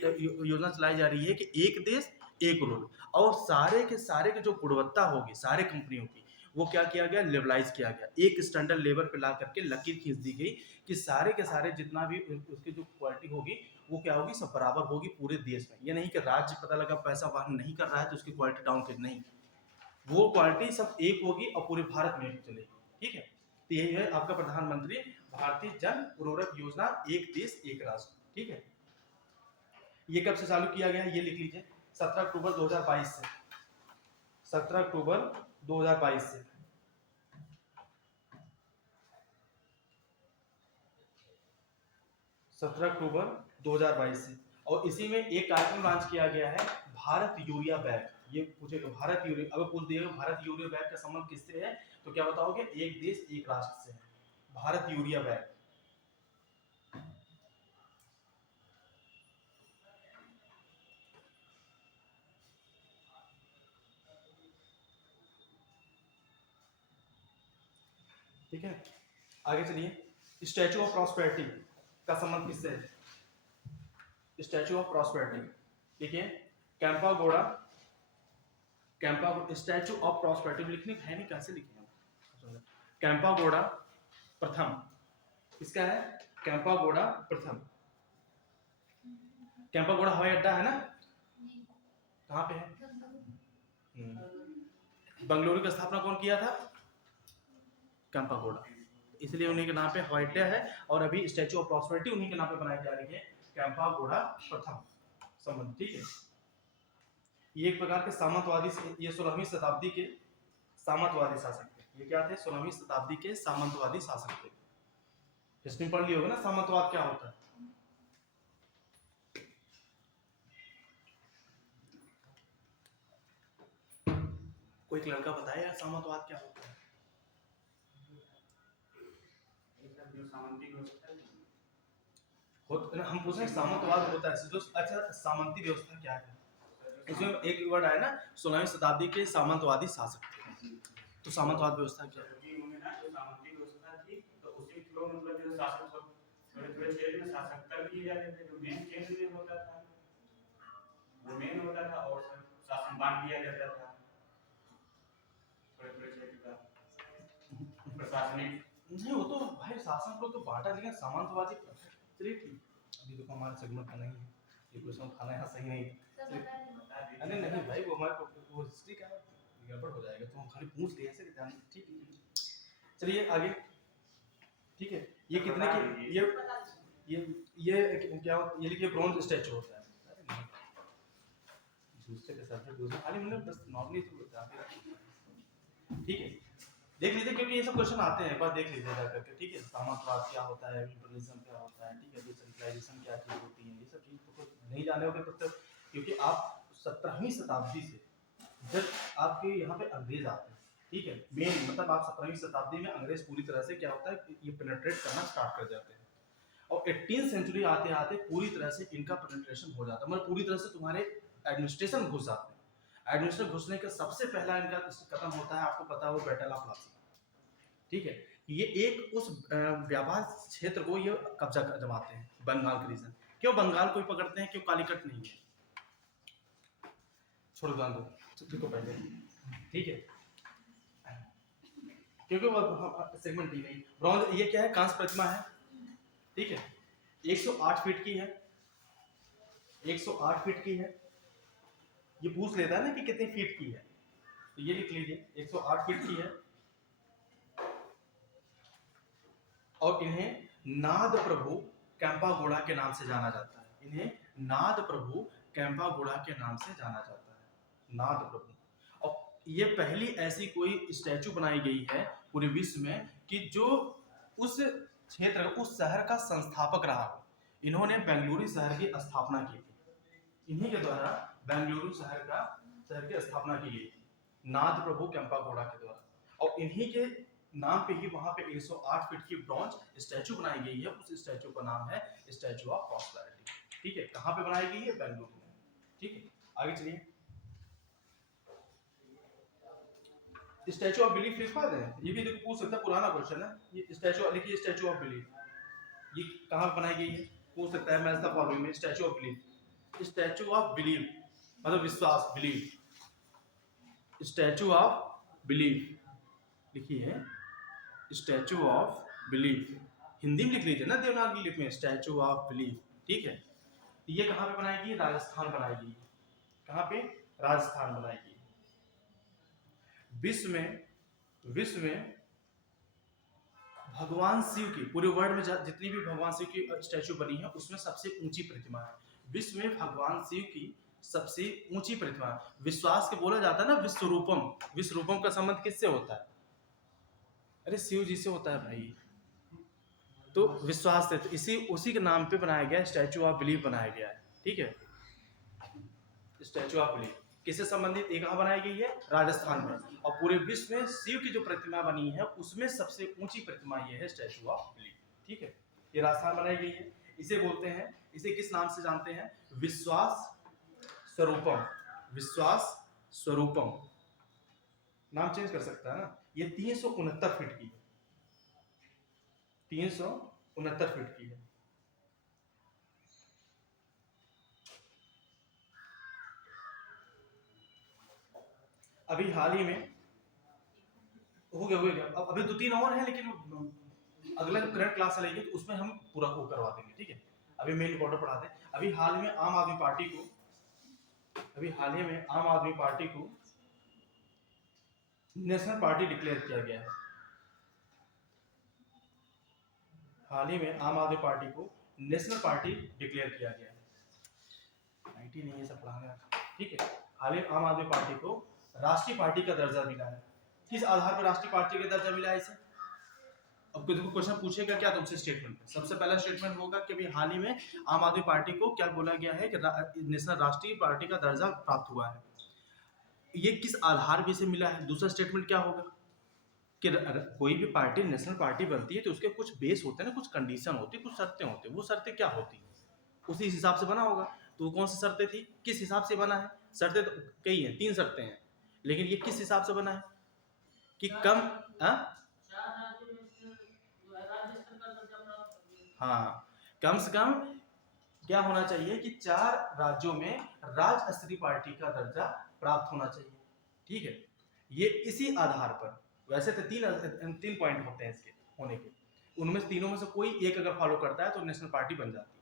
योजना चलाई जा रही है कि एक देश एक रूल, और सारे के जो गुणवत्ता होगी सारे कंपनियों की, वो क्या किया गया, लेवलाइज किया गया, एक स्टैंडर्ड लेवल पे ला करके लकीर खींच दी गई कि सारे के सारे जितना भी उसकी जो क्वालिटी होगी वो क्या होगी, सब बराबर होगी पूरे देश में। ये नहीं कि राज्य पता लगा पैसा वहन नहीं कर रहा है तो उसकी क्वालिटी डाउन कर, नहीं, वो क्वालिटी सब एक होगी और पूरे भारत में एक चलेगी। ठीक है, तो यही है आपका प्रधानमंत्री भारतीय जन उर्वरक योजना, एक देश एक राष्ट्र। ठीक है, ये कब से चालू किया गया है ये लिख लीजिए, 17 अक्टूबर 2022 से, 17 अक्टूबर 2022 से। अक्टूबर 2022 से। और इसी में एक कार्यक्रम लॉन्च किया गया है, भारत यूरिया बैग। ये पूछेगा भारत यूरिया, अगर पूछ दिएगा भारत यूरिया बैग का संबंध किससे है तो क्या बताओगे, एक देश एक राष्ट्र से है भारत यूरिया बैग। ठीक है, आगे चलिए। स्टैचू ऑफ प्रॉस्पेरिटी का संबंध किससे है, स्टैचू ऑफ प्रॉस्पेरिटी, ठीक है, कैंपा गोड़ा, स्टैचू ऑफ प्रॉस्पेरिटी लिखने है नहीं, कैसे लिखेंगे, कैंपा गोड़ा प्रथम, इसका है कैंपा गोड़ा प्रथम। कैंपा गोड़ा हवाई अड्डा है ना, कहाँ पे है, बंगलुरु की स्थापना कौन किया था, कैंपा गोड़ा, इसलिए उन्हीं के नाम पे हवाई अड्डा है। और अभी स्टैचू ऑफ प्रॉस्पेरिटी उन्हीं के नाम पे बनाई जा रही है, कैंपा गोड़ा प्रथम संबंध। ठीक है, ये एक प्रकार के सामंतवादी, ये 16वीं शताब्दी के सामंतवादी शासक थे। ये क्या थे, 16वीं शताब्दी के सामंतवादी शासक थे। हिस्ट्री पढ़ लिया होगा ना सामंतवाद क्या होता है। कोई लड़का बताया सामंतवाद क्या होता है, हम पूछ रहे हैं सामंतवाद होता है जो, अच्छा सामंती व्यवस्था क्या है, इसमें एक वर्ड आया ना 16वीं शताब्दी के सामंतवादी शासक थे, तो सामंतवाद व्यवस्था क्या है, सामंती व्यवस्था थी तो उसी फ्लो मतलब जो शासक थोड़े क्षेत्र में शासक कर दिए जाते थे, जो मेन केंद्र में होता था वो मेन होता था और शासन बांट दिया जाता था थोड़े क्षेत्र का प्रशासनिक। नहीं वो तो भाई शासन को तो बांटा, लेकिन सामंतवादी चलिए ठीक, अभी देखो हमारे सेगमेंट का नहीं है ये क्वेश्चन, खाना यहाँ सही नहीं है। अरे नहीं भाई वो हमारे वो हिस्ट्री का गड़बड़ हो जाएगा, तो हम खाली पूछ लिए ऐसे ध्यान, ठीक है चलिए आगे। ठीक है, ये कितने की, ये क्या, ये लिखिए ब्रॉन्ज स्टैचू होता है, दूसरे के साथ दूसरे खाली मतलब बस नॉर्मली तो बता दिया। ठीक है, देख लीजिए क्योंकि ये सब क्वेश्चन आते हैं, एक बार देख लीजिए जा करके। ठीक है, सामंतवाद क्या होता है, इंपीरियलिज्म क्या होता है, ठीक है, डिसेंट्रलाइजेशन क्या चीज होती है, ये सब चीज तो नहीं जाने होगे तब तक, क्योंकि आप 17वीं शताब्दी से जब आपके यहाँ पे अंग्रेज आते हैं, ठीक है, मेन मतलब आप 17वीं शताब्दी में अंग्रेज पूरी तरह से क्या होता है ये पेनिट्रेट करना स्टार्ट कर जाते हैं, और 18th सेंचुरी आते आते पूरी तरह से इनका पेनिट्रेशन हो जाता है, मतलब पूरी तरह से तुम्हारे एडमिनिस्ट्रेशन घुस जाते हैं। एडमिनिस्ट्रेशन घुसने का सबसे पहला इनका कदम होता है, आपको पता हो, बैटल ऑफ प्लासी। ठीक है, ये एक उस व्यापार क्षेत्र को ये कब्जा कर जमाते हैं, बंगाल के रीजन। क्यों बंगाल को ही पकड़ते हैं, क्यों कालीकट नहीं है, छोड़ दो देखो पहले। ठीक है, क्योंकि वो सेगमेंट दी गई। ब्रॉन्ज ये क्या है, कांस्य प्रतिमा है, ठीक है, 108 फीट की है, 108 फीट की है। ये पूछ लेता है ना कि कितनी फीट की है, तो ये लिख लीजिए 108 फीट की है। और इन्हें नाद प्रभु कैंपागोड़ा के नाम से जाना जाता है। इन्हें नाद प्रभु कैंपागोड़ा के नाम से जाना जाता है, नाद प्रभु। और ये पहली ऐसी कोई स्टैचू बनाई गई है पूरे विश्व में कि जो उस क्षेत्र, उस शहर का संस्थापक रहा हो। इन्होंने बेंगलुरु शहर की स्थापना की थी, इन्हीं के द्वारा बेंगलुरु शहर की स्थापना की गई थी, नाद प्रभु कैंपागोड़ा के द्वारा। और इन्हीं के नाम पे ही वहां पे 108 फीट की ब्रॉन्ज स्टैचू बनाई गई है। उस स्टैचू का नाम है स्टैचू ऑफ प्रॉस्पेरिटी, ठीक है। कहां पे बनाई गई है, बेंगलुरु में, ठीक है। आगे चलिए, स्टैचू ऑफ बिलीफ लिख पाते हैं, ये भी देखो पूछ सकता है, पुराना क्वेश्चन है। ये स्टैचू लिखिए, स्टैचू ऑफ बिलीफ, ये कहां बनाई गई है, पूछ सकता है। मैच द फॉलोइंग में statue of belief, statue of belief मतलब विश्वास, बिलीफ, स्टैचू ऑफ बिलीफ लिखिए, स्टैचू ऑफ बिलीफ, हिंदी में लिख लीजिए ना देवनागरी लिपि में, स्टैचू ऑफ बिलीफ, ठीक है। ये कहां पे बनाई गई, राजस्थान बनाई गई। कहां पे, राजस्थान बनाई गई। विश्व में भगवान शिव की, पूरे वर्ल्ड में जितनी भी भगवान शिव की स्टैचू बनी है उसमें सबसे ऊंची प्रतिमा है। विश्व में भगवान शिव की सबसे ऊंची प्रतिमा। विश्वास के बोला जाता है ना विश्वरूपम, विश्वरूपम का संबंध किससे होता है, अरे शिव जी से होता है भाई। तो विश्वास से, तो इसी उसी के नाम पे बनाया गया स्टैचू ऑफ बिलीफ बनाया गया है, ठीक है। स्टैचू ऑफ बिलीफ किससे संबंधित, एक कहां बनाई गई है, राजस्थान में। और पूरे विश्व में शिव की जो प्रतिमा बनी है उसमें सबसे ऊंची प्रतिमा ये है स्टैचू ऑफ बिलीफ, ठीक है। ये राजस्थान बनाई गई है। इसे बोलते हैं, इसे किस नाम से जानते हैं, विश्वास स्वरूपम, विश्वास स्वरूपम, नाम चेंज कर सकता है ना। ये 369 फीट की है, 369 फीट की है। अभी हाल ही में हो गया, अब अभी 2-3 और हैं, लेकिन अगला करंट क्लास चलेगी तो उसमें हम पूरा को करवा देंगे, ठीक है। अभी मेन रिकॉर्डर पढ़ा दें। अभी हाल में आम आदमी पार्टी को, नेशनल पार्टी डिक्लेयर किया गया है। हाल ही में आम आदमी पार्टी को नेशनल पार्टी डिक्लेयर किया गया है। 90 नहीं, ये सब पढ़ाने का, ठीक है। हाल ही आम आदमी पार्टी को राष्ट्रीय पार्टी का दर्जा मिला है। किस आधार पर राष्ट्रीय पार्टी का दर्जा मिला है इसे, अब देखो क्वेश्चन पूछेगा क्या तुमसे स्टेटमेंट में। सबसे पहला स्टेटमेंट होगा कि भाई हाल ही में आम आदमी पार्टी को क्या बोला गया है कि नेशनल राष्ट्रीय पार्टी का दर्जा प्राप्त हुआ है। ये किस आधार पे से मिला है। दूसरा स्टेटमेंट क्या होगा कि कोई भी पार्टी नेशनल पार्टी बनती है तो उसके कुछ बेस होते हैं ना, कुछ कंडीशन होती है, कुछ शर्तें होती है। वो शर्तें क्या होती है, उसी हिसाब से बना होगा। तो वो कौन सी शर्तें थी, किस हिसाब से बना है। शर्तें तो कई हैं, 3 शर्तें हैं, लेकिन ये किस हिसाब से बना है कि कम, हाँ, कम से कम क्या होना चाहिए कि 4 राज्यों में राज्य स्तरीय पार्टी का दर्जा प्राप्त होना चाहिए, ठीक है। ये इसी आधार पर, वैसे तो 3 पॉइंट होते हैं इसके होने के, उनमें तीनों में से कोई एक अगर फॉलो करता है तो नेशनल पार्टी बन जाती है।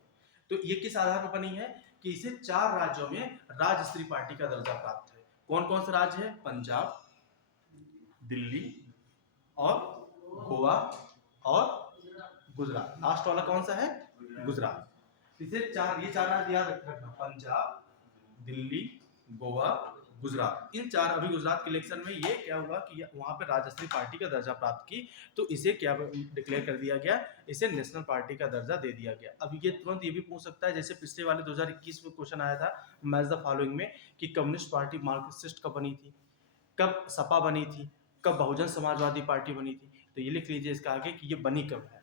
तो ये किस आधार पर बनी है कि इसे 4 राज्यों में राज्य स्तरीय पार्टी का दर्जा प्राप्त है। कौन कौन से राज्य है, पंजाब, दिल्ली और गोवा और गुजरात। लास्ट वाला कौन सा है, गुजरात। इसे ये 4 राज्य याद रखना, पंजाब, दिल्ली, गोवा, गुजरात। इन 4, अभी गुजरात के इलेक्शन में ये क्या हुआ कि वहां पे राज्य स्तरीय पार्टी का दर्जा प्राप्त की, तो इसे क्या डिक्लेयर कर दिया गया, इसे नेशनल पार्टी का दर्जा दे दिया गया। अब ये तुरंत ये भी पूछ सकता है, जैसे पिछले वाले 2021 में क्वेश्चन आया था मैच द फॉलोइंग में कि कम्युनिस्ट पार्टी मार्क्सिस्ट कब बनी थी, कब सपा बनी थी, कब बहुजन समाजवादी पार्टी बनी थी। तो ये लिख लीजिए इसका आगे कि ये बनी कब है।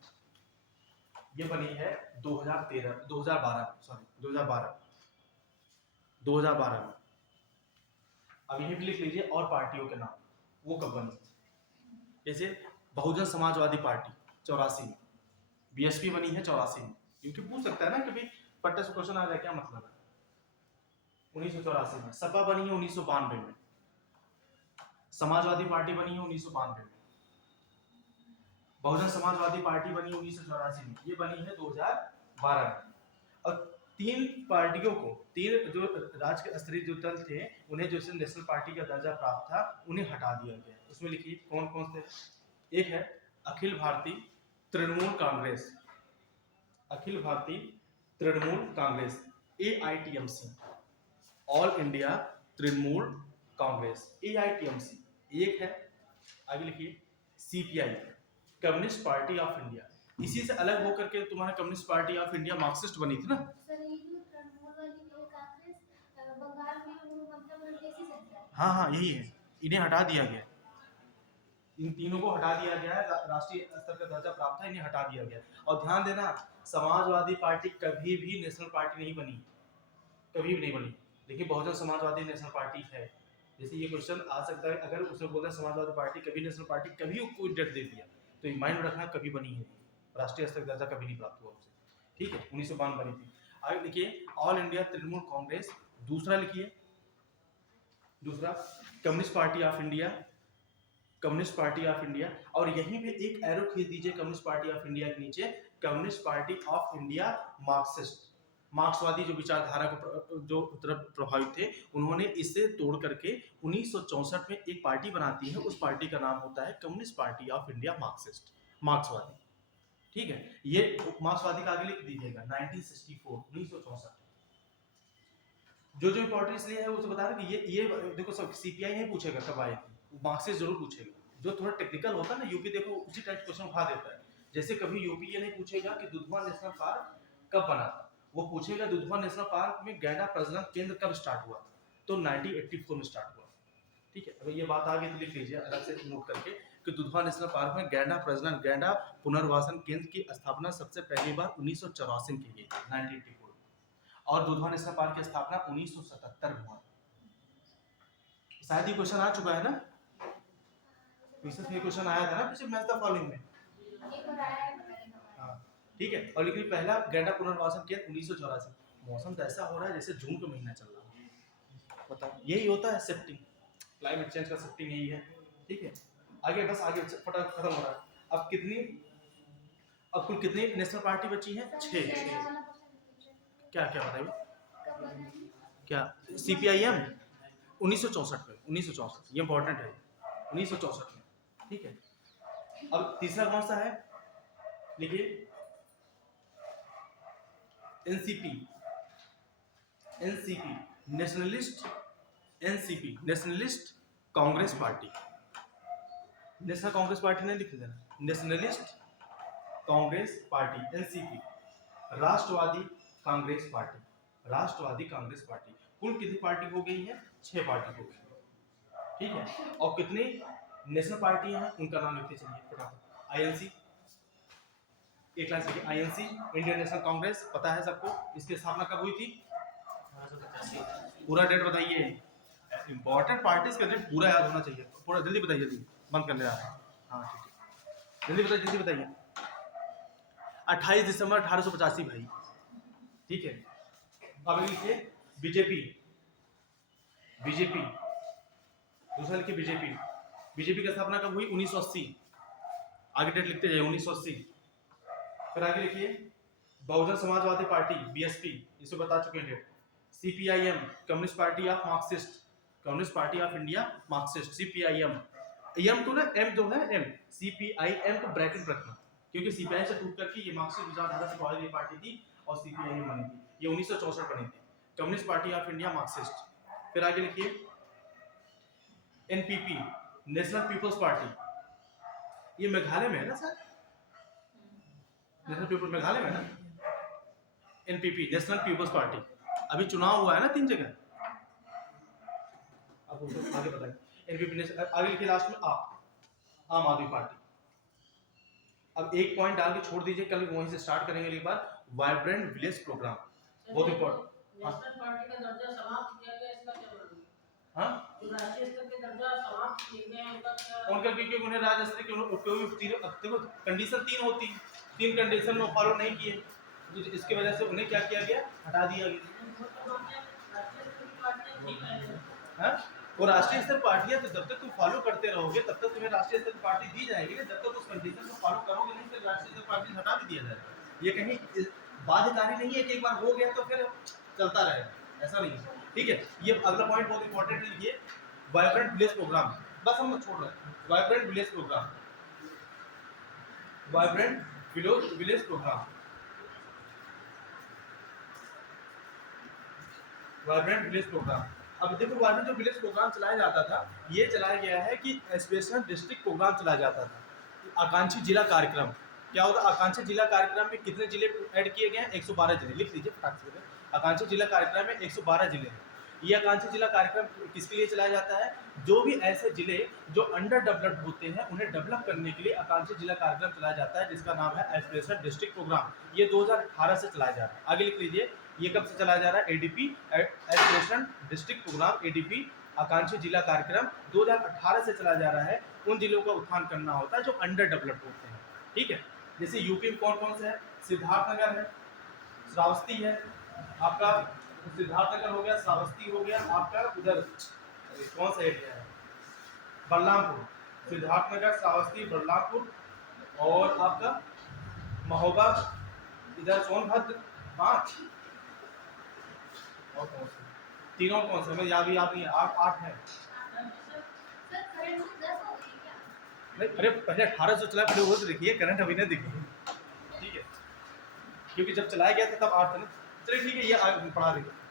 ये बनी है 2012 में। अब यही भी लिख लीजिए और पार्टियों के नाम, वो कब बनी। जैसे बहुजन समाजवादी पार्टी 84 में, बीएसपी बनी है 84 में, क्योंकि पूछ सकता है ना कि भाई पट्टे से क्वेश्चन आ जाए क्या मतलब है। 1984 में। सपा बनी है 1992 में, समाजवादी पार्टी बनी है 1992 में, बहुजन समाजवादी पार्टी बनी 1984 में, ये बनी है 2012 में। और तीन पार्टियों को, तीन जो राज्य स्तरीय जो दल थे उन्हें जो नेशनल पार्टी का दर्जा प्राप्त था उन्हें हटा दिया गया। उसमें लिखिए कौन कौन से। एक है Akhil Bharatiya Trinamool Congress, Akhil Bharatiya Trinamool Congress AITMC, all India Trinamool Congress AITMC। एक है, आगे लिखिए CPI, communist Party of India. इसी से अलग होकर के तुम्हारा communist Party of India Marxist बनी थी ना। सर ये जो तृणमूल वाली है कांग्रेस बंगाल में वो मतलब कैसी सरकार है? हाँ हाँ यही है, इन्हें हटा दिया गया, इन तीनों को हटा दिया गया है, राष्ट्रीय स्तर का दर्जा प्राप्त है, इन्हें हटा दिया गया। और ध्यान देना, समाजवादी पार्टी कभी भी नेशनल पार्टी नहीं बनी, कभी भी नहीं बनी, लेकिन बहुजन समाजवादी नेशनल पार्टी है। जैसे ये क्वेश्चन आ सकता है, अगर उसने बोला समाजवादी पार्टी कभी नेशनल पार्टी, कभी कोई डेट दे दिया तो ये माइंड रखना कभी बनी है, राष्ट्रीय स्तर का दर्जा कभी नहीं प्राप्त हुआ उसे, ठीक है। 1952 बनी थी। आगे लिखिए ऑल इंडिया तृणमूल कांग्रेस। दूसरा लिखिए, दूसरा communist Party of India, communist Party of India. और यहीं पे एक एरो खींच दीजिए कम्युनिस्ट पार्टी ऑफ इंडिया के नीचे, communist Party of India Marxist. मार्क्सवादी जो विचारधारा को जो तरफ प्रभावित थे, उन्होंने इसे तोड़ करके 1964 में एक पार्टी बनाती है, उस पार्टी का नाम होता है communist Party of India Marxist, मार्क्सवादी, ठीक है। ये मार्क्सवादी का आगे लिख दीजिएगा 1964, 1964। जो जो इंपॉर्टेंस लिए है वो तो बता रहे कि ये देखो सब CPI नहीं पूछेगा कब आए थे, मार्क्सिस्ट जरूर पूछेगा। जो थोड़ा टेक्निकल होता है ना, यूपी देखो उसी टाइप क्वेश्चन उठा देता है। जैसे कभी यूपी ये नहीं पूछेगा कि दुधवा नेशनल पार्क कब बना था, वो पूछेगा दुधवा नेशनल पार्क में गैंडा प्रजनन केंद्र कब स्टार्ट हुआ, तो 1984 में स्टार्ट हुआ, ठीक है। अगर ये बात आ गई तो लिख लीजिए अलग से नोट करके कि दुधवा नेशनल पार्क में गैंडा प्रजनन, गैंडा पुनर्वासन केंद्र की स्थापना सबसे पहली बार 1984 की गई थी, 1984। और दुधवा नेशनल पार्क की स्थापना 1977 में हुआ। शायद ये क्वेश्चन आ चुका है ना, क्वेश्चन आया था ना पिछले मैच द फॉलोइंग में, एक बार आया है पता नहीं कब आया। हाँ ठीक है। और लेकिन पहला गैंडा पुनर्वासन केंद्र 1984। मौसम तो ऐसा हो रहा है जैसे जून का महीना चल रहा है, बताओ यही होता है शिफ्टिंग, क्लाइमेट चेंज का शिफ्टिंग यही है, ठीक है। आगे बस आगे फटाफट खत्म हो रहा है। अब कितनी, अब कुल कितनी नेशनल पार्टी बची है? 6। क्या क्या बताइए, क्या CPIM 1964 में, 1964 ये इंपॉर्टेंट है, 1964 में, ठीक है। अब तीसरा कौन सा है, देखिए NCP, nationalist, NCP nationalist Congress party, national Congress party नहीं लिख देना, नेशनलिस्ट कांग्रेस पार्टी NCP। राष्ट्रवादी कांग्रेस पार्टी, राष्ट्रवादी कांग्रेस पार्टी। कुल कितनी पार्टी हो गई है? 6 पार्टी हो गई, ठीक है। और कितनी नेशनल पार्टी हैं उनका नाम लिखते चलिए फटाफट। INC, एक लाइन से INC इंडियन नेशनल कांग्रेस, पता है सबको, इसकी स्थापना कब हुई थी? पूरा डेट बताइए, इंपॉर्टेंट पार्टीज का डेट पूरा याद होना चाहिए, पूरा जल्दी बताइए, जल्दी बंद करने आ रहा है, हाँ ठीक है, जल्दी बताइए, जल्दी बताइए। 28 दिसंबर 1885 भाई, ठीक है। अब लिखिए बीजेपी, दूसरा लिखिए बीजेपी की स्थापना कब हुई? 1980, आगे डेट लिखते जाइए 1980। फिर आगे लिखिए बहुजन समाजवादी पार्टी BSP, इसे बता चुके हैं date. CPIM Communist Party of Marxist, Communist Party of India Marxist CPIM। M तो ना एम जो है M, CPIM को ब्रैकेट रखना, क्योंकि CPI से टूट करके ये मार्क्सिस्ट विचारधारा से प्रभावित पार्टी थी और CPIM बनी थी, ये 1964 बनी थी, communist Party of India Marxist. फिर आगे लिखिए NPP नेशनल पीपल्स पार्टी, ये मेघालय में है ना सर, नेशनल पीपल मेघालय में है ना। NPP नेशनल पीपल्स पार्टी, अभी चुनाव हुआ है ना 3 जगह, अब उसको आगे बताइए। NPP आगे लिखिए लास्ट में आम आदमी पार्टी। अब एक पॉइंट डाल के छोड़ दीजिए, कल वहीं से स्टार्ट करेंगे एक बार, वाइब्रेंट विलेज प्रोग्राम, बहुत इंपॉर्टेंट। नेशनल पार्टी का दर्जा समाप्त किया गया, इसका क्या मतलब? हाँ जो राष्ट्रीय स्तर के दर्जा समाप्त किए गए हैं उनका क्या? उनका क्योंकि उन्हें राज्य स्तरीय देखो कंडीशन 3 होती, 3 कंडीशन में फॉलो नहीं किए, तो इसकी वजह से उन्हें क्या किया गया? हटा दिया गया। राष्ट्रीय स्तर की पार्टियां ठीक है, हाँ वो राष्ट्रीय स्तर पार्टी है, तो जब तक तुम फॉलो करते रहोगे तब तक तुम्हें राष्ट्रीय स्तर पार्टी दी जाएगी ना। जब तक उस कंडीशन को फॉलो करोगे नहीं फिर राष्ट्रीय स्तर पार्टी हटा भी दिया जाएगा। ये कहीं बाध्यकारी नहीं है कि एक बार हो गया तो फिर चलता रहेगा, ऐसा नहीं है। ठीक है, ये अगला पॉइंट बहुत इंपॉर्टेंट है, लिखिए वाइब्रेंट विलेज प्रोग्राम। बस हम छोड़ रहे हैं vibrant village programme, vibrant village programme, vibrant village programme. अब देखो वाइब्रेंट जो विलेज प्रोग्राम चलाया जाता था, ये चलाया गया है कि एस्पिरेशनल डिस्ट्रिक्ट प्रोग्राम चलाया जाता था। आकांक्षी जिला कार्यक्रम क्या होगा? आकांक्षी जिला कार्यक्रम में कितने जिले ऐड किए गए हैं? 112 जिले। लिख लीजिए फटाक से। आकांक्षी जिला कार्यक्रम में 112 जिले हैं। ये आकांक्षी जिला कार्यक्रम किसके लिए चलाया जाता है? जो भी ऐसे जिले जो अंडर डेवलप्ड होते हैं उन्हें डेवलप करने के लिए आकांक्षी जिला कार्यक्रम चलाया जाता है, जिसका नाम है एस्पिरेशनल डिस्ट्रिक्ट प्रोग्राम। ये 2018 से चलाया जा रहा है। आगे लिख लीजिए, ये कब से चलाया जा रहा है? ADP, aspirational district programme, ADP आकांक्षी जिला कार्यक्रम 2018 से चलाया जा रहा है। उन जिलों का उत्थान करना होता है जो अंडर डेवलप्ड होते हैं। ठीक है, जैसे यूपी में कौन कौन से है? सिद्धार्थनगर है, श्रावस्ती है, आपका सिद्धार्थनगर हो गया, श्रावस्ती हो गया, आपका उधर कौन सा एरिया है? बलरामपुर, सिद्धार्थनगर, श्रावस्ती, बलरामपुर, और आपका महोबा, इधर सोनभद्र, 5 और कौन से? तीनों कौन से? मैं याद नहीं है, 8 है। सर करंट 10 हो गई क्या? नहीं, अरे पहले 18 से चला, पहले वो तो देखिए, करंट अभी नहीं देखिए। ठीक है, क्योंकि जब चलाया गया था तब 8 था ना। चलिए ठीक है, ये आगे पढ़ा देंगे।